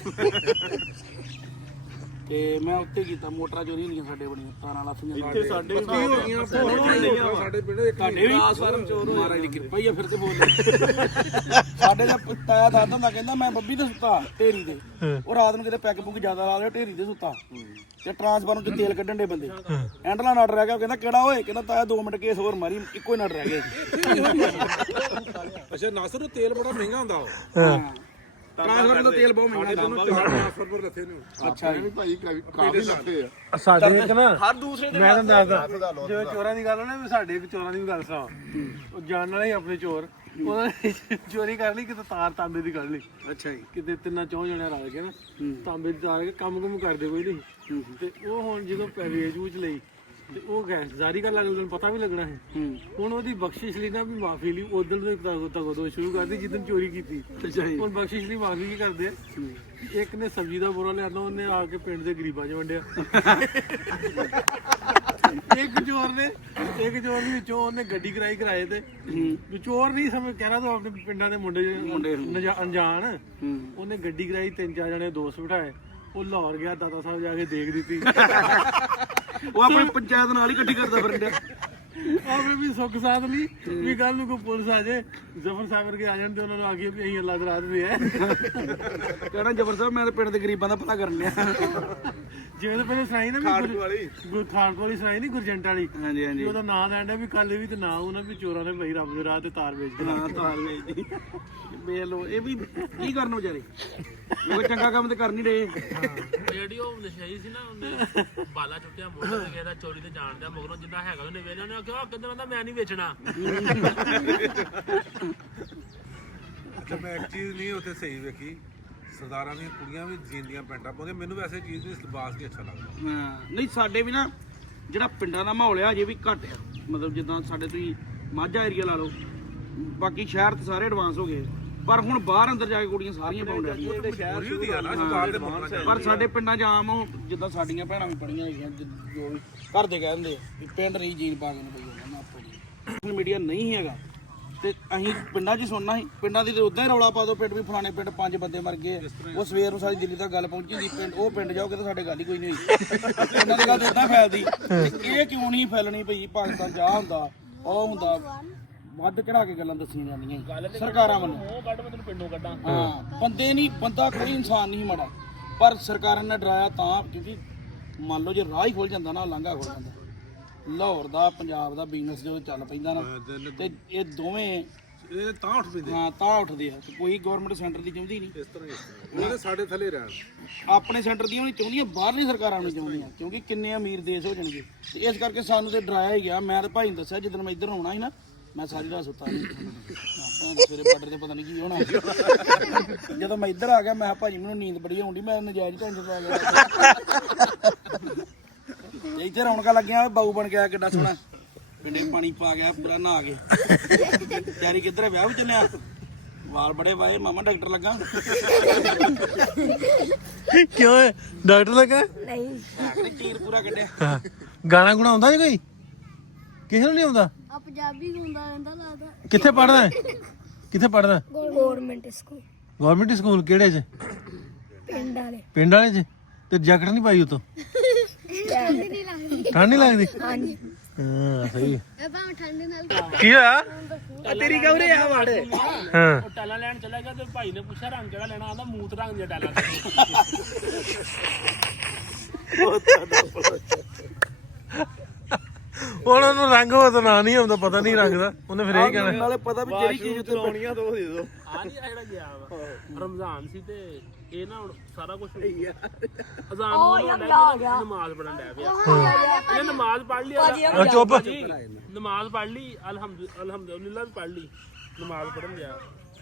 ਤੇ ਮੈਂ ਉੱਤੇ ਕੀਤਾ, ਮੋਟਰਾਂ ਚੋਰੀ ਹੁੰਦੀਆਂ ਸਾਡੇ ਬੜੀਆਂ, ਤਾਰਾਂ ਲਾਥੀਆਂ ਸਾਡੇ। ਸਾਡੇ ਪਿੰਡ ਇੱਕ ਤੁਹਾਡੇ ਵੀ ਟ੍ਰਾਂਸਫਾਰਮ ਚੋਰ ਹੋਏ, ਮਹਾਰਾਜ ਦੀ ਕਿਰਪਾ ਹੀ ਆ। ਫਿਰ ਤੇ ਬੋਲ ਸਾਡੇ ਦਾ ਤਾਇਆ ਦਾਦਾ ਹੁੰਦਾ, ਕਹਿੰਦਾ ਮੈਂ ਬੱਬੀ ਤੇ ਸੁੱਤਾ ਢੇਰੀ ਤੇ, ਉਹ ਰਾਤ ਨੂੰ ਕਿਤੇ ਪੈਗ ਪੁੱਗ ਜ਼ਿਆਦਾ ਲਾ ਲਿਆ, ਢੇਰੀ ਤੇ ਸੁੱਤਾ, ਤੇ ਟ੍ਰਾਂਸਫਾਰਮ ਚ ਤੇਲ ਕੱਢਣ ਦੇ ਬੰਦੇ, ਐਂਡਲਾ ਨਟ ਰਹਿ ਗਿਆ। ਕਹਿੰਦਾ ਕਿਹੜਾ ਓਏ? ਕਹਿੰਦਾ ਤਾਇਆ 2 ਮਿੰਟ ਕੇਸ ਹੋਰ ਮਾਰੀ, ਇੱਕੋ ਹੀ ਨਟ ਰਹਿ ਗਿਆ। ਅੱਛਾ, ਨਾਸਰ ਤੇਲ ਬੜਾ ਮਹਿੰਗਾ ਹੁੰਦਾ ਉਹ। ਟ੍ਰਾਂਸਫਾਰਮ ਦਾ ਤੇਲ ਬਹੁਤ ਮਹਿੰਗਾ ਹੁੰਦਾ। ਟ੍ਰਾਂਸਫਰ ਰੱਥੇ ਨੇ। ਅੱਛਾ ਜੀ, ਭਾਈ ਕਾਫੀ ਲੱਗੇ ਆ ਸਾਡੇ ਇੱਕ ਨਾ, ਹਰ ਦੂਸਰੇ ਮੈਂ ਤੁਹਾਨੂੰ ਦੱਸਦਾ, ਜਿਵੇਂ ਚੋਰਾਂ ਦੀ ਗੱਲ ਹੋਣਾ, ਵੀ ਸਾਡੇ ਇੱਕ ਚੋਰਾਂ ਦੀ ਵੀ ਗੱਲ ਸੁਣਾ। ਉਹ ਜਾਣ ਵਾਲੇ ਹੀ ਆਪਣੇ ਚੋਰ, ਉਹਨਾਂ ਨੇ ਚੋਰੀ ਕਰ ਲਈ, ਕਿਤੇ ਤਾਰ ਤਾਂਬੇ ਦੀ ਕੱਢ ਲਈ। ਅੱਛਾ ਜੀ, ਕਿਤੇ 3-4 ਜਣੇ ਰਲ ਕੇ ਨਾ ਤਾਂਬੇ ਦੀ ਤਾਰ ਕੇ ਕੰਮ ਕਰਦੇ ਕੋਈ ਨਹੀਂ। ਤੇ ਉਹ ਹੁਣ ਜਦੋਂ ਵੇਚ ਵੂਚ ਲਈ, ਤੇ ਉਹ ਗੈਸ ਜਾਰੀ ਕਰਨ ਲੱਗ, ਉਹਨੂੰ ਪਤਾ ਵੀ ਲੱਗਣਾ ਹੈ। ਹੁਣ ਉਹਦੀ ਬਖਸ਼ਿਸ਼ ਲਈ ਨਾ ਵੀ ਮਾਫੀ ਲਈ ਉਦੋਂ ਤੋਂ ਸ਼ੁਰੂ ਕਰਦੀ ਜਿੱਦਣ ਚੋਰੀ ਕੀਤੀ। ਹੁਣ ਬਖਸ਼ਿਸ਼ ਲਈ ਮਾਫੀ ਕੀ ਕਰਦੇ ਆ? ਇੱਕ ਨੇ ਸਬਜ਼ੀ ਦਾ ਬੋਰਾ ਲਿਆਂਦਾ, ਉਹਨੇ ਆ ਕੇ ਪਿੰਡ ਦੇ ਗਰੀਬਾਂ 'ਚ ਵੰਡਿਆ। ਇੱਕ ਚੋਰ ਦੇ ਵਿੱਚੋਂ ਉਹਨੇ ਗੱਡੀ ਕਰਾਈ ਕਿਰਾਏ ਤੇ, ਚੋਰ ਨਹੀਂ ਸਮਝ ਕਹਿਣਾ, ਤੂੰ ਆਪਣੇ ਪਿੰਡਾਂ ਦੇ ਮੁੰਡੇ ਅਣਜਾਣ। ਉਹਨੇ ਗੱਡੀ ਕਰਾਈ, 3-4 ਜਣੇ ਦੋਸਤ ਬਿਠਾਏ, ਉਹ ਲਾਹੌਰ ਗਿਆ, ਦਾਤਾ ਸਾਹਿਬ ਜਾ ਕੇ ਦੇਖ ਦਿੱਤੀ। ਉਹ ਆਪਣੀ ਪੰਚਾਇਤ ਨਾਲ ਹੀ ਇਕੱਠੀ ਕਰਦਾ ਫਿਰਦਾ। ਆਪੇ ਵੀ ਸੁੱਖ ਸਾਧ ਲਈ ਵੀ ਕੱਲ ਨੂੰ ਕੋਈ ਪੁਲਿਸ ਆ ਜਾਏ ਜ਼ਫਰ ਸਾਗਰ ਕੇ ਆ ਜਾਣ ਤੇ ਉਹਨਾਂ ਨੂੰ ਆਖੀਏ ਵੀ ਅਸੀਂ ਅੱਲਾਹ ਦੇ ਰਾਹ ਤੇ ਹੈ ਕਹਿਣਾ ਜਬਰ ਸਾਹਿਬ ਮੈਂ ਤਾਂ ਪਿੰਡ ਦੇ ਗਰੀਬਾਂ ਦਾ ਭਲਾ ਕਰਨ ਲਿਆ। ਜਿਵੇਂ ਤਾਂ ਪਹਿਲੇ ਸੁਣਾਈ ਨਾ ਵੀ ਖਾੜਕੂ ਵਾਲੀ ਸੁਣਾਈ ਨੀ ਗੁਰਜੰਟ ਵਾਲੀ, ਹਾਂਜੀ ਹਾਂਜੀ ਉਹਦਾ ਨਾਂ ਲੈਂਦਾ ਵੀ ਕੱਲ ਵੀ ਤੇ ਨਾ ਉਹਨਾਂ ਵੀ ਚੋਰਾਂ ਨੇ ਬਈ ਰੱਬ ਦੇ ਰਾਹ ਤੇ ਤਾਰ ਵੇਚ ਦੇਣਾ। ਹਾਂ ਤਾਰ ਵੇਚਦੀ ਵੇਖ ਲੋ ਇਹ ਵੀ ਕੀ ਕਰਨ ਵਿਚਾਰੇ, ਉਹ ਚੰਗਾ ਕੰਮ ਤੇ ਕਰ ਨਹੀਂ ਰਹੇ। ਜਿਹੜੀ ਉਹ ਨਸ਼ਈ ਸੀ ਨਾ ਉਹਨੇ ਬਾਲਾ ਚੁੱਕਿਆ ਮੋਟਰ ਤੇ ਗਿਆ ਚੋਰੀ ਤੇ ਜਾਣ ਦਿਆ ਮਗਰੋਂ ਜਿੱਦਾਂ ਹੈਗਾ ਉਹਨੇ ਵੇਲਿਆ ਉਹਨੇ ਆਖਿਆ ਕਿੰਨਾ ਦਾ ਮੈਂ ਨਹੀਂ ਵੇਚਣਾ। ਅੱਛਾ ਮੈਂ ਇੱਕ ਚੀਜ਼ ਨਹੀਂ ਉੱਥੇ ਸਹੀ ਵੇਖੀ, ਸਰਦਾਰਾਂ ਦੀਆਂ ਕੁੜੀਆਂ ਵੀ ਜੀਨ ਦੀਆਂ ਪੈਂਟਾਂ ਪਾਉਂਦੀਆਂ, ਮੈਨੂੰ ਵੈਸੇ ਚੀਜ਼ ਨਹੀਂ ਲਿਬਾਸ ਨਹੀਂ ਅੱਛਾ ਲੱਗਦਾ। ਹਾਂ ਨਹੀਂ ਸਾਡੇ ਵੀ ਨਾ ਜਿਹੜਾ ਪਿੰਡਾਂ ਦਾ ਮਾਹੌਲ ਆ ਅਜੇ ਵੀ ਘੱਟ ਆ, ਮਤਲਬ ਜਿੱਦਾਂ ਸਾਡੇ ਤੁਸੀਂ ਮਾਝਾ ਏਰੀਆ ਲਾ ਲਓ, ਬਾਕੀ ਸ਼ਹਿਰ ਤੇ ਸਾਰੇ ਐਡਵਾਂਸ ਹੋ ਗਏ, ਪਰ ਹੁਣ ਬਾਹਰ ਅੰਦਰ ਜਾ ਕੇ ਕੁੜੀਆਂ ਸਾਰੀਆਂ ਪਾਉਣ ਲੱਗ ਪਈਆਂ। ਪੂਰੀ ਹੁੰਦੀ ਆ ਨਾ ਸਰਦਾਰ ਦੇ ਮੁੰਡਿਆਂ ਚ। ਪਰ ਸਾਡੇ ਪਿੰਡਾਂ 'ਚ ਆਮ ਉਹ ਜਿੱਦਾਂ ਸਾਡੀਆਂ ਭੈਣਾਂ ਵੀ ਪੜੀਆਂ ਹੈਗੀਆਂ ਜੋ ਵੀ ਘਰ ਦੇ ਕਹਿੰਦੇ ਵੀ ਪਿੰਡ ਰਹੀ ਜੀਨ ਪਾ ਕੇ ਨਹੀਂ ਪਈ ਨਾ ਸੋਸ਼ਲ ਮੀਡੀਆ ਨਹੀਂ ਹੈਗਾ ਤੇ ਅਸੀਂ ਪਿੰਡਾਂ 'ਚ ਹੀ ਸੁਣਨਾ ਸੀ, ਪਿੰਡਾਂ ਦੀ ਤੇ ਉਦਾਂ ਹੀ ਰੌਲਾ ਪਾ ਦੋ ਪਿੰਡ ਵੀ ਫਲਾਣੇ ਪਿੰਡ 5 ਬੰਦੇ ਮਰ ਗਏ, ਉਹ ਸਵੇਰ ਨੂੰ ਸਾਰੀ ਦਿੱਲੀ ਤੱਕ ਗੱਲ ਪਹੁੰਚੀ ਹੁੰਦੀ, ਪਿੰਡ ਉਹ ਪਿੰਡ ਜਾਓਗੇ ਤਾਂ ਸਾਡੇ ਗੱਲ ਹੀ ਕੋਈ ਨਹੀਂ ਹੋਈ। ਉਹਨਾਂ ਦੀ ਗੱਲ ਤਾਂ ਉਦਾਂ ਫੈਲਦੀ, ਇਹ ਕਿਉਂ ਨਹੀਂ ਫੈਲਣੀ ਭਈ ਪਾਕਿਸਤਾਨ 'ਚ ਆਹ ਹੁੰਦਾ ਉਹ ਹੁੰਦਾ, ਵੱਧ ਚੜਾ ਕੇ ਗੱਲਾਂ ਦੱਸੀਆਂ ਜਾਂਦੀਆਂ ਸਰਕਾਰਾਂ ਵੱਲੋਂ। ਉਹ ਕੱਢ ਮੈਂ ਤੈਨੂੰ ਪਿੰਡੋਂ ਕੱਢਾਂ। ਹਾਂ ਬੰਦੇ ਨਹੀਂ, ਬੰਦਾ ਕੋਈ ਇਨਸਾਨ ਨਹੀਂ ਮਾੜਾ, ਪਰ ਸਰਕਾਰਾਂ ਨੇ ਡਰਾਇਆ ਤਾਂ ਕਿਉਂਕਿ ਮੰਨ ਲਓ ਜੇ ਰਾਹ ਹੀ ਖੁੱਲ ਜਾਂਦਾ ਨਾ ਲਾਂਘਾ ਖੁੱਲ ਜਾਂਦਾ, ਲਾਹੌਰ ਦਾ ਪੰਜਾਬ ਦਾ ਬਿਜ਼ਨਸ ਜਦੋਂ ਚੱਲ ਪੈਂਦਾ ਨਾ ਤੇ ਇਹ ਦੋਵੇਂ ਇਹ ਤਾਂ ਉੱਠ ਪੈਂਦੇ ਹਾਂ ਤਾਂ ਉੱਠਦੇ ਆ ਤੇ ਕੋਈ ਗਵਰਨਮੈਂਟ ਸੈਂਟਰ ਦੀ ਚਾਹੁੰਦੀ ਨਹੀਂ, ਇਸ ਤਰ੍ਹਾਂ ਉਹਨਾਂ ਦੇ ਸਾਡੇ ਥੱਲੇ ਰਹਿਣ। ਆਪਣੇ ਸੈਂਟਰ ਦੀਆਂ ਨਹੀਂ ਚਾਹੁੰਦੀਆਂ, ਬਾਹਰਲੀ ਸਰਕਾਰਾਂ ਨੂੰ ਚਾਹੁੰਦੀਆਂ, ਕਿਉਂਕਿ ਕਿੰਨੇ ਅਮੀਰ ਦੇਸ਼ ਹੋ ਜਾਣਗੇ ਤੇ ਇਸ ਕਰਕੇ ਸਾਨੂੰ ਤੇ ਡਰਾਇਆ ਹੀ ਗਿਆ। ਮੈਂ ਤੇ ਭਾਈ ਨੂੰ ਦੱਸਿਆ ਜਦੋਂ ਮੈਂ ਇੱਧਰ ਆਉਣਾ ਸੀ ਨਾ, ਮੈਂ ਸਾਰੀ ਰਾਤ ਸੁੱਤਾ ਨਹੀਂ, ਸਵੇਰੇ ਬਾਰਡਰ ਤੇ ਪਤਾ ਨਹੀਂ ਕੀ ਹੋਣਾ। ਜਦੋਂ ਮੈਂ ਇੱਧਰ ਆ ਗਿਆ ਮੈਂ ਕਿਹਾ ਭਾਜੀ ਮੈਨੂੰ ਨੀਂਦ ਬੜੀ ਆਉਂਦੀ, ਮੈਂ ਨਜਾਇਜ਼ ਟੈਨਸ਼ਨ ਪਾ ਗਿਆ। ਇੱਥੇ ਰੌਣਕਾਂ ਲੱਗੀਆਂ, ਬਾਊ ਬਣ ਕੇ ਆਇਆ ਕਿੱਡਾ ਸੋਹਣਾ, ਪਿੰਡੇ ਪਾਣੀ ਪਾ ਗਿਆ ਪੂਰਾ ਨਹਾ ਕੇ। ਤਿਆਰੀ ਕਿੱਧਰ ਹੈ, ਵਿਆਹ ਵੀ ਚੱਲਿਆ, ਵਾਲ ਬੜੇ ਵਾਏ ਮਾਮਾ ਡਾਕਟਰ ਲੱਗਾ। ਕਿਉਂ ਹੈ ਡਾਕਟਰ ਲੱਗਾ? ਨਹੀਂ ਚੀਰ ਪੂਰਾ ਕੱਢਿਆ। ਗਾਣਾ ਗੁਣਾ ਆਉਂਦਾ ਜੀ ਕੋਈ? ਕਿਸੇ ਨੂੰ ਨਹੀਂ ਆਉਂਦਾ? ਆ ਪੰਜਾਬੀ ਗਾਉਂਦਾ ਰਹਿੰਦਾ ਲੱਗਦਾ। ਕਿੱਥੇ ਪੜਦਾ ਹੈ? ਕਿੱਥੇ ਪੜਦਾ? ਗਵਰਨਮੈਂਟ ਸਕੂਲ ਗਵਰਨਮੈਂਟ ਸਕੂਲ ਕਿਹੜੇ 'ਚ? ਪਿੰਡ ਵਾਲੇ। ਪਿੰਡ ਵਾਲੇ 'ਚ? ਤੇ ਜੈਕਟ ਨਹੀਂ ਪਾਈ ਉਤੋਂ? ਠੰਡ ਨਹੀਂ ਲੱਗਦੀ। ਠੰਡ ਨਹੀਂ ਲੱਗਦੀ? ਹਾਂਜੀ ਹਾਂ ਸਹੀ। ਇਹ ਭਾਵੇਂ ਠੰਡ ਨਾਲ ਕੀ ਹੋਇਆ? ਤੇਰੀ ਕਵਰੇ ਆ ਵੜ। ਹਾਂ ਉਹ ਟਾਲਾ ਲੈਣ ਚਲਾ ਗਿਆ ਤੇ ਭਾਈ ਨੇ ਪੁੱਛਿਆ ਰੰਗ ਕਿਹੜਾ ਲੈਣਾ, ਆਂਦਾ ਮੂਤ ਰੰਗ ਦੀਆਂ ਟਾਲਾ। ਉਹਨਾਂ ਨੂੰ ਰੰਗ ਉਹ ਤਾਂ ਨਾਂ ਨਹੀਂ ਆਉਂਦਾ, ਪਤਾ ਨਹੀਂ ਰੰਗ ਦਾ, ਉਹਨੇ ਫਿਰ ਇਹ ਕਹਿਣਾ। ਨਾਲੇ ਪਤਾ ਵੀ ਜਿਹੜੀ ਚੀਜ਼ ਉੱਤੇ ਲਾਉਣੀਆਂ ਤਾਂ ਉਹ ਦੇ ਦੋ। ਆ ਨਹੀਂ ਜਿਹੜਾ ਗਿਆ ਵਾ ਰਮਜ਼ਾਨ ਸੀ ਤੇ ਇਹ ਨਾ ਹੁਣ ਸਾਰਾ ਕੁਝ ਅਜ਼ਾਨ ਨੂੰ ਨਮਾਜ਼ ਪੜਨ ਡਿਆ ਪਿਆ। ਇਹਨੇ ਨਮਾਜ਼ ਪੜ੍ਹ ਲਈ, ਚੁੱਪ। ਨਮਾਜ਼ ਪੜ੍ਹ ਲਈ, ਅਲਹਮਦੁਲਿਲਾ ਵੀ ਪੜ੍ਹ ਲਈ, ਨਮਾਜ਼ ਪੜਨ ਗਿਆ।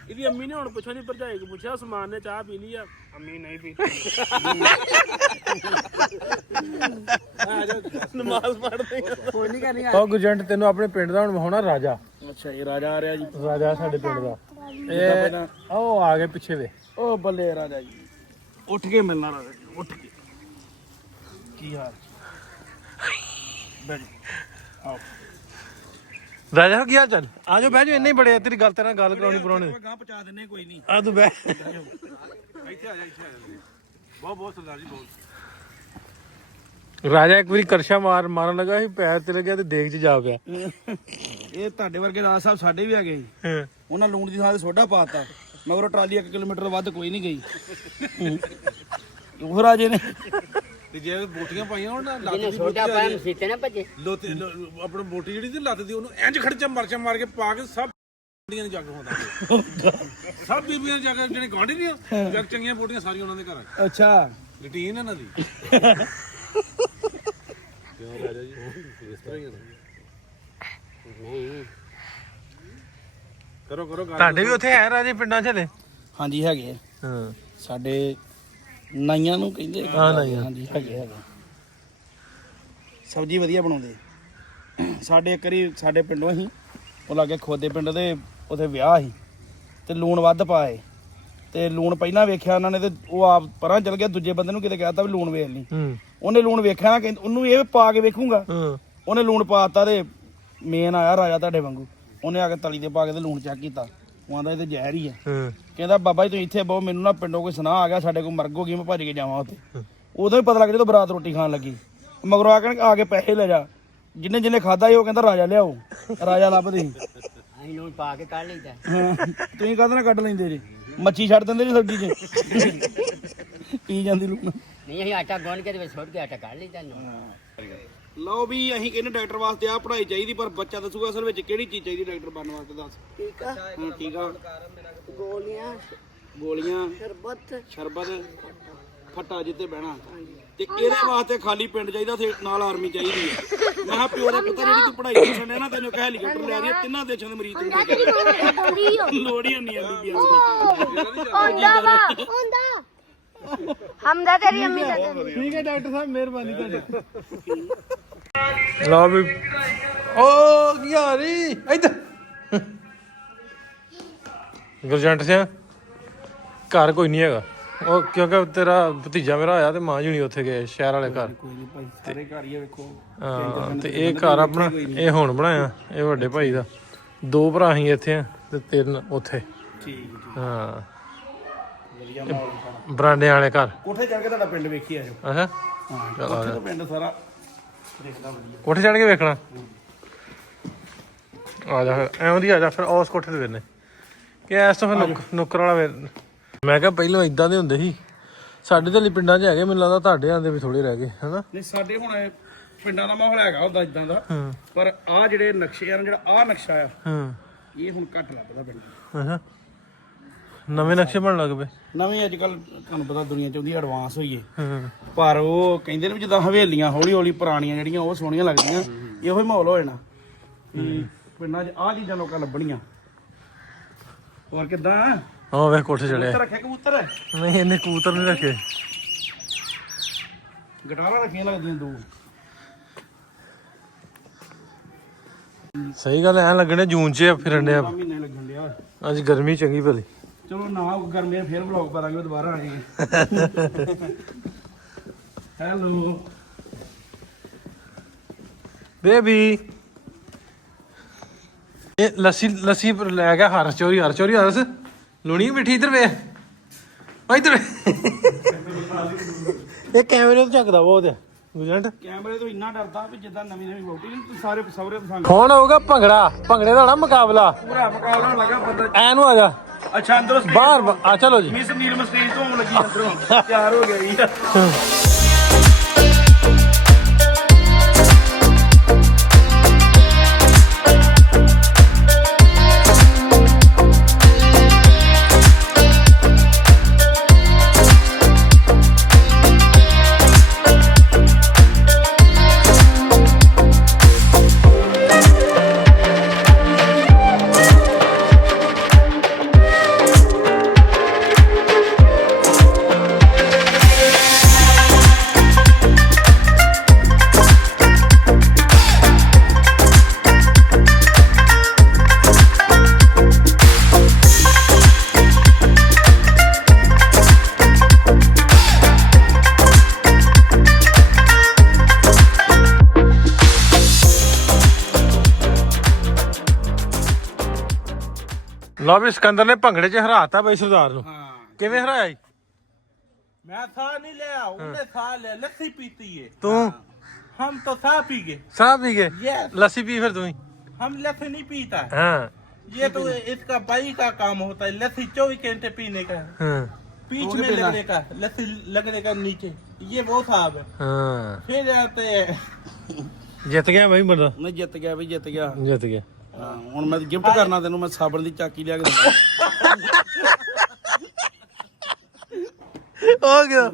ਇਹਦੀ ਅੰਮੀ ਨੇ ਹੁਣ ਪੁੱਛਿਆ ਨਹੀਂ, ਭਰਜਾਈ ਕੋ ਪੁੱਛਿਆ ਉਸਮਾਨ ਨੇ ਚਾਹ ਪੀ ਲਈ ਆ, ਅੰਮੀ ਨਹੀਂ ਪੀ। ਨਮਾਜ਼ ਪੜ੍ਹਦੇ ਕੋਈ ਨਹੀਂ ਕਰਨੀ। ਉਹ ਗੁਰਜੰਟ ਤੈਨੂੰ ਆਪਣੇ ਪਿੰਡ ਦਾ ਹੁਣ ਵਿਖਾਉਣਾ ਰਾਜਾ। ਅੱਛਾ ਇਹ ਰਾਜਾ ਆ ਰਿਹਾ ਜੀ, ਰਾਜਾ ਸਾਡੇ ਪਿੰਡ ਦਾ। ਇਹ ਉਹ ਆ ਗਏ ਪਿੱਛੇ ਵੇ। ਉਹ ਬੱਲੇ ਰਾਜਾ ਜੀ, ਉੱਠ ਕੇ ਮਿਲਣਾ ਰਾਜਾ ਜੀ, ਉੱਠ ਕੇ। ਕੀ ਹਾਲ ਬੈਠ ਆਓ। ਰਾਜਾ ਕੀ ਹਾਲ ਚਾਲ? ਆ ਜਾਓ ਬਹਿ ਜਾਓ, ਇੰਨੇ ਹੀ ਬੜੇ ਆ, ਤੇਰੀ ਗੱਲ ਤੇਰੇ ਨਾਲ ਗੱਲ ਕਰਾਉਣੀ ਪੁਰਾਣੀ। ਗਾਂ ਪਹੁੰਚਾ ਦਿੰਨੇ ਕੋਈ ਨਹੀਂ। ਆ ਤੂੰ ਬਹਿ। ਇੱਥੇ ਆ ਜਾ, ਇੱਥੇ ਆ ਜਾਂਦੇ ਬਹੁਤ ਬਹੁਤ ਸਰਦਾਰ ਜੀ ਬਹੁਤ। ਰਾਜਾ ਇੱਕ ਵਾਰੀ ਕਰਸ਼ਾ ਮਾਰਨ ਲੱਗਾ ਸੀ, ਪੈਰ ਤੇ ਲੱਗਿਆ ਤੇ ਦੇਗ 'ਚ ਜਾ ਪਿਆ। ਇਹ ਤੁਹਾਡੇ ਵਰਗੇ ਰਾਜ ਸਾਹਿਬ ਸਾਡੇ ਵੀ ਆ ਗਏ, ਹਾਂ ਉਹਨਾਂ ਲੂਣ ਦੀ ਥਾਂ ਤੇ ਸੋਡਾ ਪਾਤਾ, ਮਗਰੋਂ ਟਰਾਲੀ 1 ਕਿਲੋਮੀਟਰ ਵੱਧ ਕੋਈ ਨਹੀਂ ਗਈ। ਉਹ ਰਾਜੇ ਨੇ ਤੇ ਜੇ ਬੋਟੀਆਂ ਪਾਈਆਂ ਹੋਣ ਨਾ ਲੱਤ ਦੀ ਸੋਡਾ ਪਾਇਆ ਮਸੀਤੇ ਨਾ ਭੱਜੇ ਲੋਤੇ ਆਪਣੀ ਬੋਟੀ ਜਿਹੜੀ ਤੇ ਲੱਤ ਦੀ ਉਹਨੂੰ ਇੰਜ ਖੜਚਾ ਮਾਰ ਕੇ ਪਾ ਕੇ ਸਭ ਬੀਬੀਆਂ ਨੇ ਜੱਗ ਹੁੰਦਾ। ਸਭ ਬੀਬੀਆਂ ਨੇ ਜੱਗ ਜਿਹੜੇ ਗਾਂਢੀ ਦੀਆਂ ਜੱਗ ਚੰਗੀਆਂ ਬੋਟੀਆਂ ਸਾਰੀਆਂ ਉਹਨਾਂ ਦੇ ਘਰ। ਅੱਛਾ ਰੁਟੀਨ ਇਹਨਾਂ ਦੀ। ਕਿਉਂ ਰਾਜਾ ਜੀ ਇਸ ਤਰ੍ਹਾਂ ਹੀ ਨਹੀਂ ਕਰੋ ਗੱਲ। ਤੁਹਾਡੇ ਵੀ ਉੱਥੇ ਹੈ ਰਾਜੇ ਪਿੰਡਾਂ 'ਚ ਹਲੇ? ਹਾਂਜੀ ਹੈਗੇ ਹਾਂ ਸਾਡੇ ਨਾਈਆਂ ਨੂੰ ਕਹਿੰਦੇ। ਹਾਂ, ਨਾਈਆਂ। ਹਾਂਜੀ ਹੈਗੇ ਸਬਜ਼ੀ ਵਧੀਆ ਬਣਾਉਂਦੇ। ਸਾਡੇ ਇੱਕ ਵਾਰੀ ਸਾਡੇ ਪਿੰਡੋਂ ਹੀ ਉਹ ਲਾਗੇ ਖੋਦੇ ਪਿੰਡ ਦੇ ਉੱਥੇ ਵਿਆਹ ਸੀ ਤੇ ਲੂਣ ਵੱਧ ਪਾਏ ਤੇ ਲੂਣ ਪਹਿਲਾਂ ਵੇਖਿਆ ਉਹਨਾਂ ਨੇ ਤੇ ਉਹ ਆਪ ਪਰਾਂ ਚਲ ਗਿਆ, ਦੂਜੇ ਬੰਦੇ ਨੂੰ ਕਿਤੇ ਕਹਿਤਾ ਵੀ ਲੂਣ ਵੇਖ ਲਈ। ਉਹਨੇ ਲੂਣ ਵੇਖਿਆ ਨਾ, ਕਹਿੰਦਾ ਉਹਨੂੰ ਇਹ ਪਾ ਕੇ ਵੇਖੂਗਾ। ਉਹਨੇ ਲੂਣ ਪਾਤਾ ਤੇ ਮੇਨ ਆਇਆ ਰਾਜਾ ਤੁਹਾਡੇ ਵਾਂਗੂ, ਉਹਨੇ ਆ ਕੇ ਤਲੀ ਤੇ ਪਾ ਕੇ ਤੇ ਲੂਣ ਚੈੱਕ ਕੀਤਾ, ਉਹ ਆਂਦਾ ਇਹ ਤੇ ਜ਼ਹਿਰ ਹੀ ਆ। ਕਹਿੰਦਾ ਬਾਬਾ ਜੀ ਤੁਸੀਂ ਇੱਥੇ ਬਹੁ, ਮੈਨੂੰ ਨਾ ਪਿੰਡੋਂ ਕੋਈ ਸੁਨਾਹ ਆ ਗਿਆ ਸਾਡੇ ਕੋਲ ਮਰਗ ਹੋ ਗਈ, ਮੈਂ ਭੱਜ ਕੇ ਜਾਵਾਂ ਉੱਥੇ। ਉਦੋਂ ਹੀ ਪਤਾ ਲੱਗ ਜਦੋਂ ਬਰਾਤ ਰੋਟੀ ਖਾਣ ਲੱਗੀ, ਮਗਰੋਂ ਆ ਕੇ ਪੈਸੇ ਲੈ ਜਾ। ਜਿੰਨੇ ਜਿੰਨੇ ਖਾਦਾ ਉਹ ਕਹਿੰਦਾ ਰਾਜਾ ਲਿਆਓ, ਰਾਜਾ ਲੱਭਦੇ ਸੀ। ਅਸੀਂ ਨੂੰ ਪਾ ਕੇ ਕੱਢ ਲਈਦਾ। ਹਾਂ ਤੁਸੀਂ ਕਾਹਦੇ ਨਾਲ ਕੱਢ ਲੈਂਦੇ ਜੀ? ਮੱਛੀ ਛੱਡ ਦਿੰਦੇ ਜੀ ਸਬਜ਼ੀ 'ਚ ਪੀ ਜਾਂਦੀ ਲੂਣ। ਨਹੀਂ ਅਸੀਂ ਆਟਾ ਗੁੰਨ ਕੇ ਤੇ ਵਿੱਚ ਸੁੱਟ ਕੇ ਆਟਾ ਕੱਢ ਲਈਦਾ ਨੂੰ। ਲਓ ਵੀ ਅਸੀਂ ਕਹਿੰਦੇ ਡਾਕਟਰ ਵਾਸਤੇ ਆ ਪੜ੍ਹਾਈ ਚਾਹੀਦੀ, ਪਰ ਬੱਚਾ ਦੱਸੂਗਾ ਅਸਲ ਵਿੱਚ ਕਿਹੜੀ ਚੀਜ਼ ਚਾਹੀਦੀ ਡਾਕਟਰ ਬਣਨ ਵਾਸਤੇ, ਦੱਸ। ਟੀਕਾ, ਹਾਂ ਟੀਕਾ, ਗੋਲੀਆਂ, ਗੋਲੀਆਂ, ਸ਼ਰਬਤ, ਫੱਟਾ ਜਿੱਤੇ ਬਹਿਣਾ। ਤੇ ਇਹਦੇ ਵਾਸਤੇ ਖਾਲੀ ਪਿੰਡ ਚਾਹੀਦਾ, ਤੇ ਨਾਲ ਆਰਮੀ ਚਾਹੀਦੀ ਹੈ। ਮੈਂ ਕਿਹਾ ਪਿਓ ਦਾ ਪੁੱਤਰ ਜਿਹੜੀ ਤੂੰ ਪੜ੍ਹਾਈ ਕਰਨ ਡਿਆ ਨਾ, ਤੈਨੂੰ ਕਹਿ ਹੈਲੀਕਾਪਟਰ ਲੈ ਰਹੀ ਤਿੰਨਾਂ ਦੇਸ਼ਾਂ ਦੇ ਮਰੀਜ਼ ਨੂੰ ਲੋੜ ਹੀ ਨਹੀਂ ਆਂਦੀ ਹਮਦਾ ਤੇਰੀ ਅੰਮੀ ਦਾ ਠੀਕ ਹੈ ਡਾਕਟਰ ਸਾਹਿਬ, ਮਿਹਰਬਾਨੀ ਤੁਹਾਡੀ। ਲਓ ਵੀ ਓ ਕੀ ਆ ਰਹੀ ਇੱਧਰ ਗੁਰਜੰਟ ਸਿੰਘ ਘਰ ਕੋਈ ਨਹੀਂ ਹੈਗਾ ਉਹ, ਕਿਉਂਕਿ ਤੇਰਾ ਭਤੀਜਾ ਮੇਰਾ ਹੋਇਆ ਤੇ ਮਾਂ ਜੀ ਨਹੀਂ ਉੱਥੇ ਗਏ ਸ਼ਹਿਰ ਵਾਲੇ ਘਰ। ਕੋਈ ਨਹੀਂ ਭਾਈ, ਸਾਰੇ ਘਰ ਹੀ ਆ ਵੇਖੋ। ਹਾਂ ਤੇ ਇਹ ਘਰ ਆਪਣਾ ਇਹ ਹੁਣ ਬਣਾਇਆ, ਇਹ ਵੱਡੇ ਭਾਈ ਦਾ। 2 ਭਰਾ ਹੀ ਇੱਥੇ ਆ ਤੇ 3 ਉੱਥੇ। ਠੀਕ ਹਾਂ ਵਧੀਆ ਮਾਹੌਲ। ਬਰਾਂਡੇ ਵਾਲੇ ਘਰ। ਕੋਠੇ ਚੜ ਕੇ ਤੁਹਾਡਾ ਪਿੰਡ ਵੇਖੀ ਆਜੋ। ਅੱਛਾ ਹਾਂ ਚਲੋ ਆ ਜਾ। ਕੋਠੇ ਤੋਂ ਪਿੰਡ ਸਾਰਾ ਦੇਖਦਾ ਵਧੀਆ। ਕੋਠੇ ਚੜ ਕੇ ਵੇਖਣਾ। ਆ ਜਾ ਫਿਰ ਐਵੇਂ ਦੀ ਆ ਜਾ ਫਿਰ ਉਸ ਕੋਠੇ ਤੇ ਵੇਖਨੇ ਕਿ ਐਸ ਤੋਂ ਫਿਰ ਨੁੱਕਰ ਵਾਲਾ ਮੈਂ ਕਿਹਾ ਪਹਿਲਾਂ ਇਦਾਂ ਦੇ ਹੁੰਦੇ ਸੀ ਸਾਡੇ ਤੇ ਲਈ ਪਿੰਡਾਂ 'ਚ ਹੈਗੇ, ਮੈਨੂੰ ਲੱਗਦਾ ਤੁਹਾਡੇ ਆਂਦੇ ਵੀ ਥੋੜੇ ਰਹਿ ਗਏ ਹਨਾ। ਨਹੀਂ ਸਾਡੇ ਹੁਣ ਪਿੰਡਾਂ ਦਾ ਮਾਹੌਲ ਹੈਗਾ ਉਹਦਾ ਇਦਾਂ ਦਾ, ਪਰ ਆਹ ਜਿਹੜੇ ਨਕਸ਼ੇ ਆ, ਜਿਹੜਾ ਆਹ ਨਕਸ਼ਾ ਆ ਹਾਂ ਇਹ ਹੁਣ ਘੱਟ ਲੱਭਦਾ ਪਿੰਡ। ਅੱਛਾ ਨਵੇਂ ਨਕਸ਼ੇ ਬਣ ਲੱਗ ਪਏ। ਨਵੇਂ ਅੱਜ ਕੱਲ ਤੁਹਾਨੂੰ ਪਤਾ ਦੁਨੀਆ ਚਾਹੁੰਦੀ ਐਡਵਾਂਸ ਹੋਈਏ, ਹਾਂ ਪਰ ਉਹ ਕਹਿੰਦੇ ਨੇ ਵੀ ਜਿੱਦਾਂ ਹਵੇਲੀਆਂ ਹੌਲੀ ਹੌਲੀ ਪੁਰਾਣੀਆਂ ਜਿਹੜੀਆਂ ਉਹ ਸੋਹਣੀਆਂ ਲੱਗਦੀਆਂ, ਇਹੋ ਹੀ ਮਾਹੌਲ ਹੋ ਜਾਣਾ ਵੀ ਪਿੰਡਾਂ 'ਚ ਆਹ ਚੀਜ਼ਾਂ ਲੋਕਾਂ ਲੱਭਣੀਆਂ। ਹੋਰ ਕਿੱਦਾਂ ਹਾਂ ਵੇ ਕੋਠੇ ਚੜਿਆ। ਰੱਖਿਆ ਕਬੂਤਰ? ਨਹੀਂ ਇਹਨੇ ਕਬੂਤਰ ਨਹੀਂ ਰੱਖੇ। ਗਟਾਰਾਂ ਰੱਖੀਆਂ ਲੱਗਦੀਆਂ 2। ਸਹੀ ਗੱਲ ਐ ਲੱਗਣੇ ਜੂਨ 'ਚ ਫਿਰਨ ਡਿਆ। ਮਹੀਨੇ ਲੱਗਣ ਡਿਆ। ਅੱਜ ਗਰਮੀ ਚੰਗੀ ਭਲੀ। ਚਲੋ ਨਾ ਗਰਮੀਆਂ ਫੇਰ ਵਲੌਗ ਪਾਵਾਂਗੇ, ਦੁਬਾਰਾ ਆਏਗੇ। ਹੈਲੋ ਬੇਬੀ ਇਹ ਲੱਸੀ ਲੈ ਗਿਆ ਹਰ ਚੋਰੀ ਹਰਸ ਲੂਣੀ ਮਿੱਠੀ ਇੱਧਰ ਵੇ ਇੱਧਰ ਇਹ ਕੈਮਰੇ ਤੋਂ ਝੱਕਦਾ ਬਹੁਤ ਹੈ ਗੁਜੰਟ। ਕੈਮਰੇ ਤੋਂ ਇੰਨਾ ਡਰਦਾ ਵੀ ਜਿੱਦਾਂ ਨਵੀਂ ਵੋਟੀ ਨਹੀਂ ਸਾਰੇ ਸਵਰੇ ਪਸੰਦ। ਕੌਣ ਹੋਊਗਾ ਭੰਗੜੇ ਦਾ ਹੋਣਾ ਮੁਕਾਬਲਾ। ਪੂਰਾ ਮੁਕਾਬਲਾ ਹੋਣ ਲੱਗਾ ਬੰਦਾ। ਐ ਨੂੰ ਆ ਜਾ ਅੱਛਾ ਅੰਦਰੋਂ ਬਾਹਰ ਆ ਚਲੋ ਜੀ। ਮਿਸ ਨੀਲਮ ਸਟੇਜ ਤੋਂ ਆਉਣ ਲੱਗੀ ਅੰਦਰੋਂ, ਤਿਆਰ ਹੋ ਗਈ। ਲਓ ਵੀ ਸਿਕੰਦਰ ਨੇ ਭੰਗੜੇ 'ਚ ਹਰਾਤਾ ਬਈ ਸਰਦਾਰ ਨੂੰ। ਹਾਂ ਕਿਵੇਂ ਹਰਾਇਆ ਜੀ? मैं था नहीं ले आओ, उन्हें था ले लस्सी पीती है, ਤੂੰ हम तो था पी गए। ਸਾਹ ਪੀ ਗਏ Yes, ਲੱਸੀ ਪੀ ਫਿਰ ਤੂੰ ਹੀ। हम लस्सी नहीं पीता है, ਹਾਂ ये तो इसका भाई का काम होता है लस्सी 24 घंटे पीने का, ਹਾਂ बीच में लगने का लस्सी लगने का नीचे, ये वो साहब है। ਹਾਂ फिर आते हैं ਜਿੱਤ ਗਿਆ ਬਈ ਬੰਦਾ, ਨਹੀਂ ਜਿੱਤ ਗਿਆ ਵੀ ਜਿੱਤ ਗਿਆ। ਜਿੱਤ ਗਿਆ। ਹਾਂ ਹੁਣ ਮੈਂ ਗਿਫਟ ਕਰਨਾ ਤੈਨੂੰ, ਮੈਂ ਸਾਬਣ ਦੀ ਚਾਕੀ ਲਿਆ ਕੇ ਦਿੰਦਾ। ਹੋ ਗਿਆ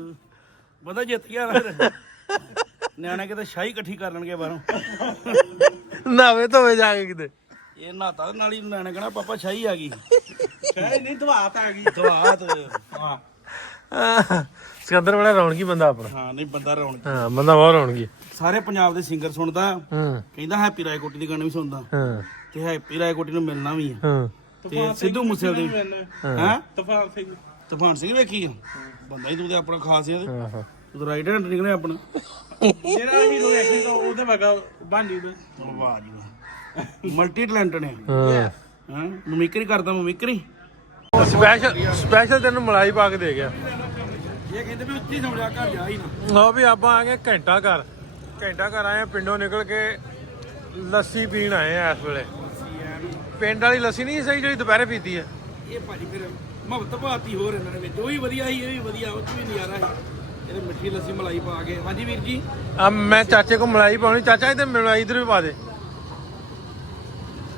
ਬੰਦਾ ਜਿੱਤ ਗਿਆ ਨਾ ਫਿਰ। ਨਿਆਣੇ ਕਿਤੇ ਸ਼ਾਹੀ ਇਕੱਠੀ ਕਰ ਲੈਣਗੇ ਬਾਹਰੋਂ। ਨਾਵੇ ਧੋਵੇ ਜਾ ਕੇ ਕਿਤੇ। ਇਹ ਨਹਾਤਾ ਨਾਲ ਹੀ ਨਿਆਣੇ ਕਹਿਣਾ ਪਾਪਾ ਸ਼ਾਹੀ ਆ ਗਈ। नहीं धवात आ गई। ਦਵਾਤ। हाँ, ਸਿਕੰਦਰ ਬੜਾ ਰੌਣਕੀ ਬੰਦਾ ਆਪਣਾ। ਹਾਂ ਨਹੀਂ ਬੰਦਾ ਰੌਣਕ। ਹਾਂ ਬੰਦਾ ਬਹੁਤ ਰੌਣਕੀ। ਸਾਰੇ ਪੰਜਾਬ ਦੇ ਸਿੰਗਰ ਸੁਣਦਾ, ਹਾਂ ਕਹਿੰਦਾ ਹੈਪੀ ਰਾਏ ਕੋਟੀ ਦੀ ਗਾਣੇ ਵੀ ਸੁਣਦਾ, ਹਾਂ ਤੇ ਹੈਪੀ ਰਾਏ ਕੋਟੀ ਨੂੰ ਮਿਲਣਾ ਵੀ ਆ। ਹਾਂ ਤੇ ਸਿੱਧੂ ਮੂਸੇਵਾਲੇ ਦੇ ਹਾਂ तूफान सिंह ਤੂਫਾਨ ਸਿੰਘ ਵੇਖੀ ਆ ਬੰਦਾ ਹੀ ਤੂੰ ਤੇ ਆਪਣਾ ਖਾਸ ਆ। ਹਾਂ ਹਾਂ ਤੂੰ ਤਾਂ ਰਾਈਟ ਹੈਂਡ ਨਿਕਲਿਆ ਆਪਣਾ। ਜਿਹੜਾ ਹੀਰੋ ਐਕਟਿੰਗ ਦਾ ਉਹਦੇ ਵਗਾ ਬਾਂਡੀ ਦੇ। ਵਾਹ ਜੀ ਵਾਹ, ਮਲਟੀ ਟੈਲੈਂਟਡ ਹੈ। ਹਾਂ ਹਾਂ ਮਮਿਕਰੀ ਕਰਦਾ, ਮਮਿਕਰੀ। ਸਪੈਸ਼ਲ ਤੈਨੂੰ ਮਲਾਈ ਪਾ ਕੇ ਦੇ ਗਿਆ। ਇਹ ਕਹਿੰਦੇ ਵੀ ਉੱਚੀ ਸਮਝਿਆ ਘਰ ਜਾ ਹੀ ਨਾ। ਲਓ ਵੀ ਆਪਾਂ ਆ ਗਏ ਘੰਟਾ ਘਰ ਆਏ ਆ ਪਿੰਡੋਂ ਨਿਕਲ ਕੇ ਲੱਸੀ ਪੀਣ ਆਏ ਆ ਇਸ ਵੇਲੇ। ਪਿੰਡ ਵਾਲੀ ਲੱਸੀ ਨਹੀਂ ਸਹੀ ਜਿਹੜੀ ਦੁਪਹਿਰੇ ਪੀਤੀ ਹੈ। ਇਹ ਭਾਜੀ ਫਿਰ ਮਹੱਤ ਭਾਤੀ ਹੋਰ ਇਹਨਾਂ ਦੇ ਵਿੱਚ ਉਹ ਵੀ ਵਧੀਆ ਸੀ, ਇਹ ਵੀ ਵਧੀਆ, ਉਹ 'ਚ ਵੀ ਨਜ਼ਾਰਾ ਸੀ। ਇਹਦੇ ਮਿੱਠੀ ਲੱਸੀ ਮਲਾਈ ਪਾ ਕੇ। ਹਾਂਜੀ ਵੀਰ ਜੀ, ਆ ਮੈਂ ਚਾਚੇ ਕੋ ਮਲਾਈ ਪਾਉਣੀ। ਚਾਚਾ ਇਹਦੇ ਮਲਾਈ ਇਧਰ ਵੀ ਪਾ ਦੇ।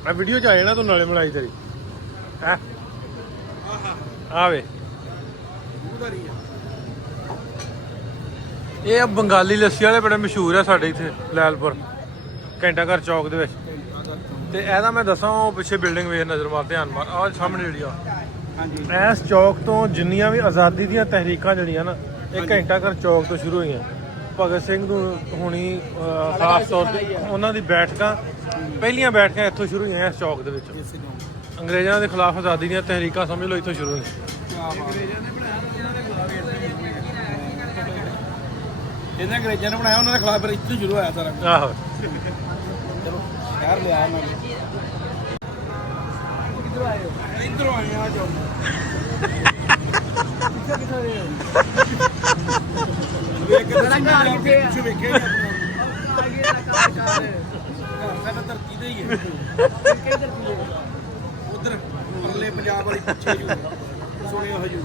ਆ ਵੀਡੀਓ ਚ ਆ ਜਾਣਾ ਤੂੰ ਨਾਲੇ ਮਲਾਈ ਤੇਰੀ ਹੈ। ਆਵੇ ਉਧਾਰੀ ਆ। ਇਹ ਆ ਬੰਗਾਲੀ ਲੱਸੀ ਵਾਲੇ ਬੜੇ ਮਸ਼ਹੂਰ ਆ ਸਾਡੇ ਇੱਥੇ ਲੈਲਪੁਰ ਘੰਟਾ ਘਰ ਚੌਕ ਦੇ ਵਿੱਚ। ਤੇ ਇਹਦਾ ਮੈਂ ਦੱਸਾਂ, ਉਹ ਪਿੱਛੇ ਬਿਲਡਿੰਗ ਵੇਖ, ਨਜ਼ਰ ਮਾਰ, ਧਿਆਨ ਮਾਰ, ਆਹ ਸਾਹਮਣੇ ਜਿਹੜੀ ਆ। ਹਾਂਜੀ, ਇਸ ਚੌਕ ਤੋਂ ਜਿੰਨੀਆਂ ਵੀ ਆਜ਼ਾਦੀ ਦੀਆਂ ਤਹਿਰੀਕਾਂ ਜਿਹੜੀਆਂ ਨਾ, ਇਹ ਘੰਟਾ ਘਰ ਚੌਕ ਤੋਂ ਸ਼ੁਰੂ ਹੋਈਆਂ। ਭਗਤ ਸਿੰਘ ਨੂੰ ਹੁਣੀ ਖਾਸ ਤੌਰ ਤੇ ਉਹਨਾਂ ਦੀ ਬੈਠਕਾਂ, ਪਹਿਲੀਆਂ ਬੈਠਕਾਂ ਇੱਥੋਂ ਸ਼ੁਰੂ ਹੋਈਆਂ ਇਸ ਚੌਕ ਦੇ ਵਿੱਚ। ਅੰਗਰੇਜ਼ਾਂ ਦੇ ਖਿਲਾਫ ਆਜ਼ਾਦੀ ਦੀਆਂ ਤਹਿਰੀਕਾਂ ਸਮਝ ਲਓ ਇੱਥੋਂ ਸ਼ੁਰੂ ਹੋਈਆਂ। ਇਹਨਾਂ ਅੰਗਰੇਜ਼ਾਂ ਨੇ ਬਣਾਇਆ, ਉਹਨਾਂ ਦੇ ਖਿਲਾਫ ਫਿਰ ਇੱਥੋਂ ਸ਼ੁਰੂ ਹੋਇਆ ਸਾਰਾ। ਆਹੋ ਚਲੋ ਸ਼ਹਿਰ ਲਿਆ ਉਹਨਾਂ ਨੇ। ਕਿੱਧਰੋਂ ਆਏ ਹੋ? ਇੱਧਰੋਂ ਆਏ ਆ ਜੋ। ਕਿੱਥੋਂ ਰਹੇ ਹੋ? ਵੇਖ ਕੇ ਤਾਂ ਪਿੱਛੇ ਵੇਖਿਆ ਹੀ ਆਪਣਾ। ਆਗੇ ਦਾ ਘਰ ਸਾਡਾ ਧਰਤੀ ਤੇ ਹੀ ਹੈ। ਕਿਹੜੀ ਧਰਤੀ ਹੈ? ਉਧਰ ਅਗਲੇ ਪੰਜਾਬ ਵਾਲੀ ਪਿੱਛੇ ਜੂ ਸੁਣਿਆ ਹੋ ਜੂ।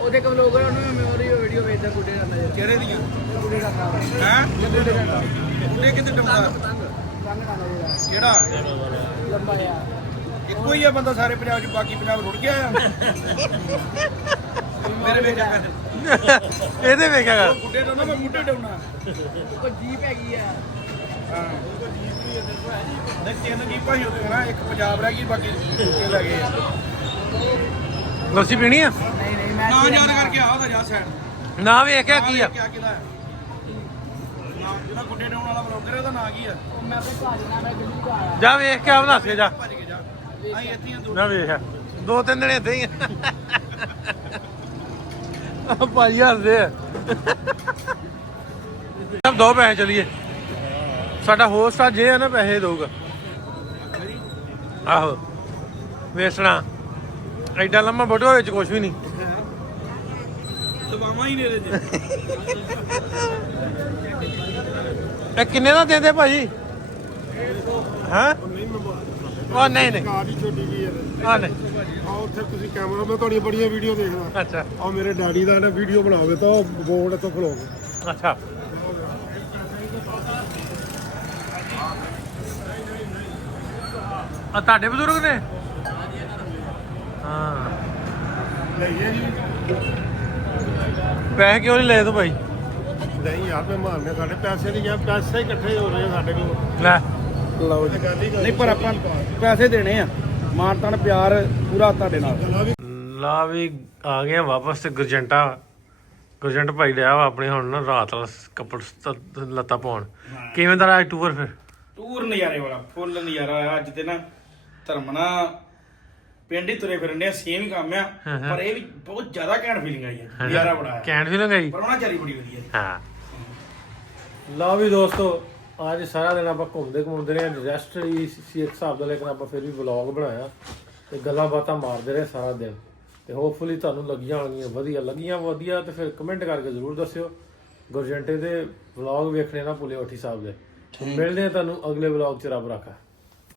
ਉਹਦੇ ਕੋਲ ਲੋਕ ਉਹਨਾਂ ਨੂੰ ਮੈਮੋਰੀ ਵੀਡੀਓ ਵੇਚਦਾ ਗੁੱਡੇ ਦਾ ਨਜ਼ਰ ਚਿਹਰੇ ਦੀਆਂ ਗੁੱਡੇ ਦਾ ਨਾਮ ਹੈ। ਗੁੱਡੇ ਦਾ ਮੁੰਡੇ ਕਿੱਥੇ ਟੰਗਦਾ? ਰੰਗ ਦਾ ਨਜ਼ਰ ਕਿਹੜਾ? ਲੰਬਾ ਆ ਇੱਕੋ ਹੀ ਆ ਬੰਦਾ ਸਾਰੇ ਪੰਜਾਬ 'ਚ, ਬਾਕੀ ਪੰਜਾਬ ਰੁੜ ਗਿਆ ਆ। ਮੇਰੇ ਵੇਖਿਆ ਕਰ ਇਹਦੇ ਵੇਖਿਆ ਕਰ। ਗੁੱਡੇ ਡਾਉਣਾ, ਮੈਂ ਮੁੱਢੇ ਡਾਉਣਾ। ਕੋਈ ਜੀਪ ਹੈਗੀ ਆ। ਹਾਂ ਨਹੀਂ, ਤਿੰਨ ਕੀ ਭਾਈ ਹੁੰਦੇ ਨਾ, ਇੱਕ ਪੰਜਾਬ ਰਹਿ ਗਈ, ਬਾਕੀ ਦੂਜੇ ਲੈ ਗਏ ਆ। ਲੱਸੀ ਪੀਣੀ ਆ? ਨਹੀਂ ਨਹੀਂ ਮੈਂ ਨਾ ਯਾਦ ਕਰਕੇ ਆ ਉਹਦਾ ਜਾ ਸਾਈਡ ਨਾ ਵੇਖਿਆ ਕੀ ਆ? ਕਿਹਦਾ ਹੈ ਨਾ, ਜਿਹੜਾ ਗੁੱਡੇ ਡਾਉਣ ਵਾਲਾ ਬਲੌਗਰ ਹੈ ਉਹਦਾ ਨਾਂ ਕੀ ਆ? ਮੈਂ ਆਪਣੇ ਭਾਜੀ ਨਾਲ ਮੈਂ ਦਿੱਲੀ ਤੋਂ ਆਇਆ। ਜਾ ਵੇਖ ਕੇ ਆ, ਬਣਾ ਕੇ ਜਾ। ਭੱਜ ਕੇ ਜਾ। ਅਸੀਂ ਇੱਥੇ ਹੀ ਆ, ਨਾ ਵੇਖ, ਦੋ ਤਿੰਨ ਦਿਨ ਏਦਾਂ ਹੀ ਆ। ਭਾਜੀ ਹੱਸਦੇ ਆ। ਸਭ ਦੋ ਪੈਸੇ ਚਲੀਏ। ਸਾਡਾ ਹੋਸਟ ਆ ਜੇ ਆ ਨਾ, ਪੈਸੇ ਦਊਗਾ। ਆਹੋ ਵੇਚਣਾ ਐਡਾ ਲੰਮਾ ਬਟੂਆ ਵਿੱਚ ਕੁਝ ਵੀ ਨਹੀਂ। ਦਵਾਵਾਂ ਹੀ ਨੇ ਇਹਦੇ 'ਚ। ਇਹ ਕਿੰਨੇ ਦਾ ਦਿੰਦੇ ਭਾਜੀ? ਹਾਂ ਉਹ ਨਹੀਂ ਨਹੀਂ ਕਾਰ ਹੀ ਛੋਟੀ ਜੀ ਹੈ। ਆ ਨਹੀਂ। ਆ ਉੱਥੇ ਤੁਸੀਂ ਕੈਮਰਾ, ਮੈਂ ਤੁਹਾਡੀਆਂ ਬੜੀਆਂ ਵੀਡੀਓ ਦੇਖਦਾ। ਅੱਛਾ ਆ ਮੇਰੇ ਡੈਡੀ ਦਾ ਨਾ ਵੀਡੀਓ ਬਣਾਓਗੇ ਤਾਂ ਉਹ ਬੋਰਡ ਇੱਥੋਂ ਖਲੋਗੇ। ਅੱਛਾ ਆ ਤੁਹਾਡੇ ਬਜ਼ੁਰਗ ਨੇ? ਹਾਂ ਲਈਏ ਜੀ। ਪੈਸੇ ਕਿਉਂ ਨਹੀਂ ਲਏ ਤੂੰ ਭਾਈ? ਨਹੀਂ ਯਾਰ, ਮੈਂ ਮਾਰਨੇ ਸਾਡੇ ਪੈਸੇ ਨਹੀਂ ਗਿਆ, ਪੈਸੇ ਇਕੱਠੇ ਹੋ ਰਹੇ ਆ ਸਾਡੇ ਕੋਲ। ਲੈ ਲਓ ਜੀ। ਨਹੀਂ ਪਰ ਆਪਾਂ ਪੈਸੇ ਦੇਣੇ ਆ, ਮਾਣ ਤਾਣ ਪਿਆਰ ਪੂਰਾ ਤੁਹਾਡੇ ਨਾਲ। ਲਾ ਵੀ ਆ ਗਏ ਆ ਵਾਪਸ। ਤੇ ਗੁਰਜੰਟ ਭਾਈ ਲਿਆ ਵਾ ਆਪਣੇ ਹੁਣ ਨਾ ਰਾਤ ਵਾਲਾ ਕੱਪੜ ਲੱਤਾ ਪਾਉਣ। ਕਿਵੇਂ ਦਾ ਰਿਹਾ ਟੂਰ ਫਿਰ? ਟੂਰ ਨਜ਼ਾਰੇ ਵਾਲਾ, ਫੁੱਲ ਨਜ਼ਾਰਾ ਆ। ਅੱਜ ਤੇ ਨਾ ਧਰਮਣਾ ਪਿੰਡ ਹੀ ਤੁਰੇ ਫਿਰਨ ਦੇ, ਸੇਮ ਹੀ ਕੰਮ ਆ, ਪਰ ਇਹ ਵੀ ਬਹੁਤ ਜ਼ਿਆਦਾ ਘੈਂਟ ਫੀਲਿੰਗ ਆਈ ਹੈ। ਨਜ਼ਾਰਾ ਬੜਾ ਆ, ਕੈਂਟ ਫੀਲਿੰਗ ਆਈ। ਪਰਵਾਹਚਾਰੀ ਬੜੀ ਵਧੀਆ। ਹਾਂ ਲਓ ਵੀ ਦੋਸਤੋ, ਅੱਜ ਸਾਰਾ ਦਿਨ ਆਪਾਂ ਘੁੰਮਦੇ ਰਹੇ, ਰੈਸਟ ਲਈ ਸੀ ਇੱਕ ਹਿਸਾਬ ਦਾ, ਲੇਕਿਨ ਆਪਾਂ ਫਿਰ ਵੀ ਵਲੌਗ ਬਣਾਇਆ ਤੇ ਗੱਲਾਂ ਬਾਤਾਂ ਮਾਰਦੇ ਰਹੇ ਸਾਰਾ ਦਿਨ। ਤੇ ਹੋਪਫੁਲੀ ਤੁਹਾਨੂੰ ਲੱਗੀਆਂ ਹੋਣਗੀਆਂ ਵਧੀਆ ਤੇ ਫਿਰ ਕਮੈਂਟ ਕਰਕੇ ਜ਼ਰੂਰ ਦੱਸਿਓ। ਗੁਰਜੰਟੇ ਦੇ ਵਲੌਗ ਵੇਖਣੇ ਨਾ ਭੁੱਲਿਓ, ਠੀ ਸਾਹਿਬ ਦੇ। ਮਿਲਦੇ ਆ ਤੁਹਾਨੂੰ ਅਗਲੇ ਵਲੌਗ 'ਚ। ਰੱਬ ਰਾਖਾ।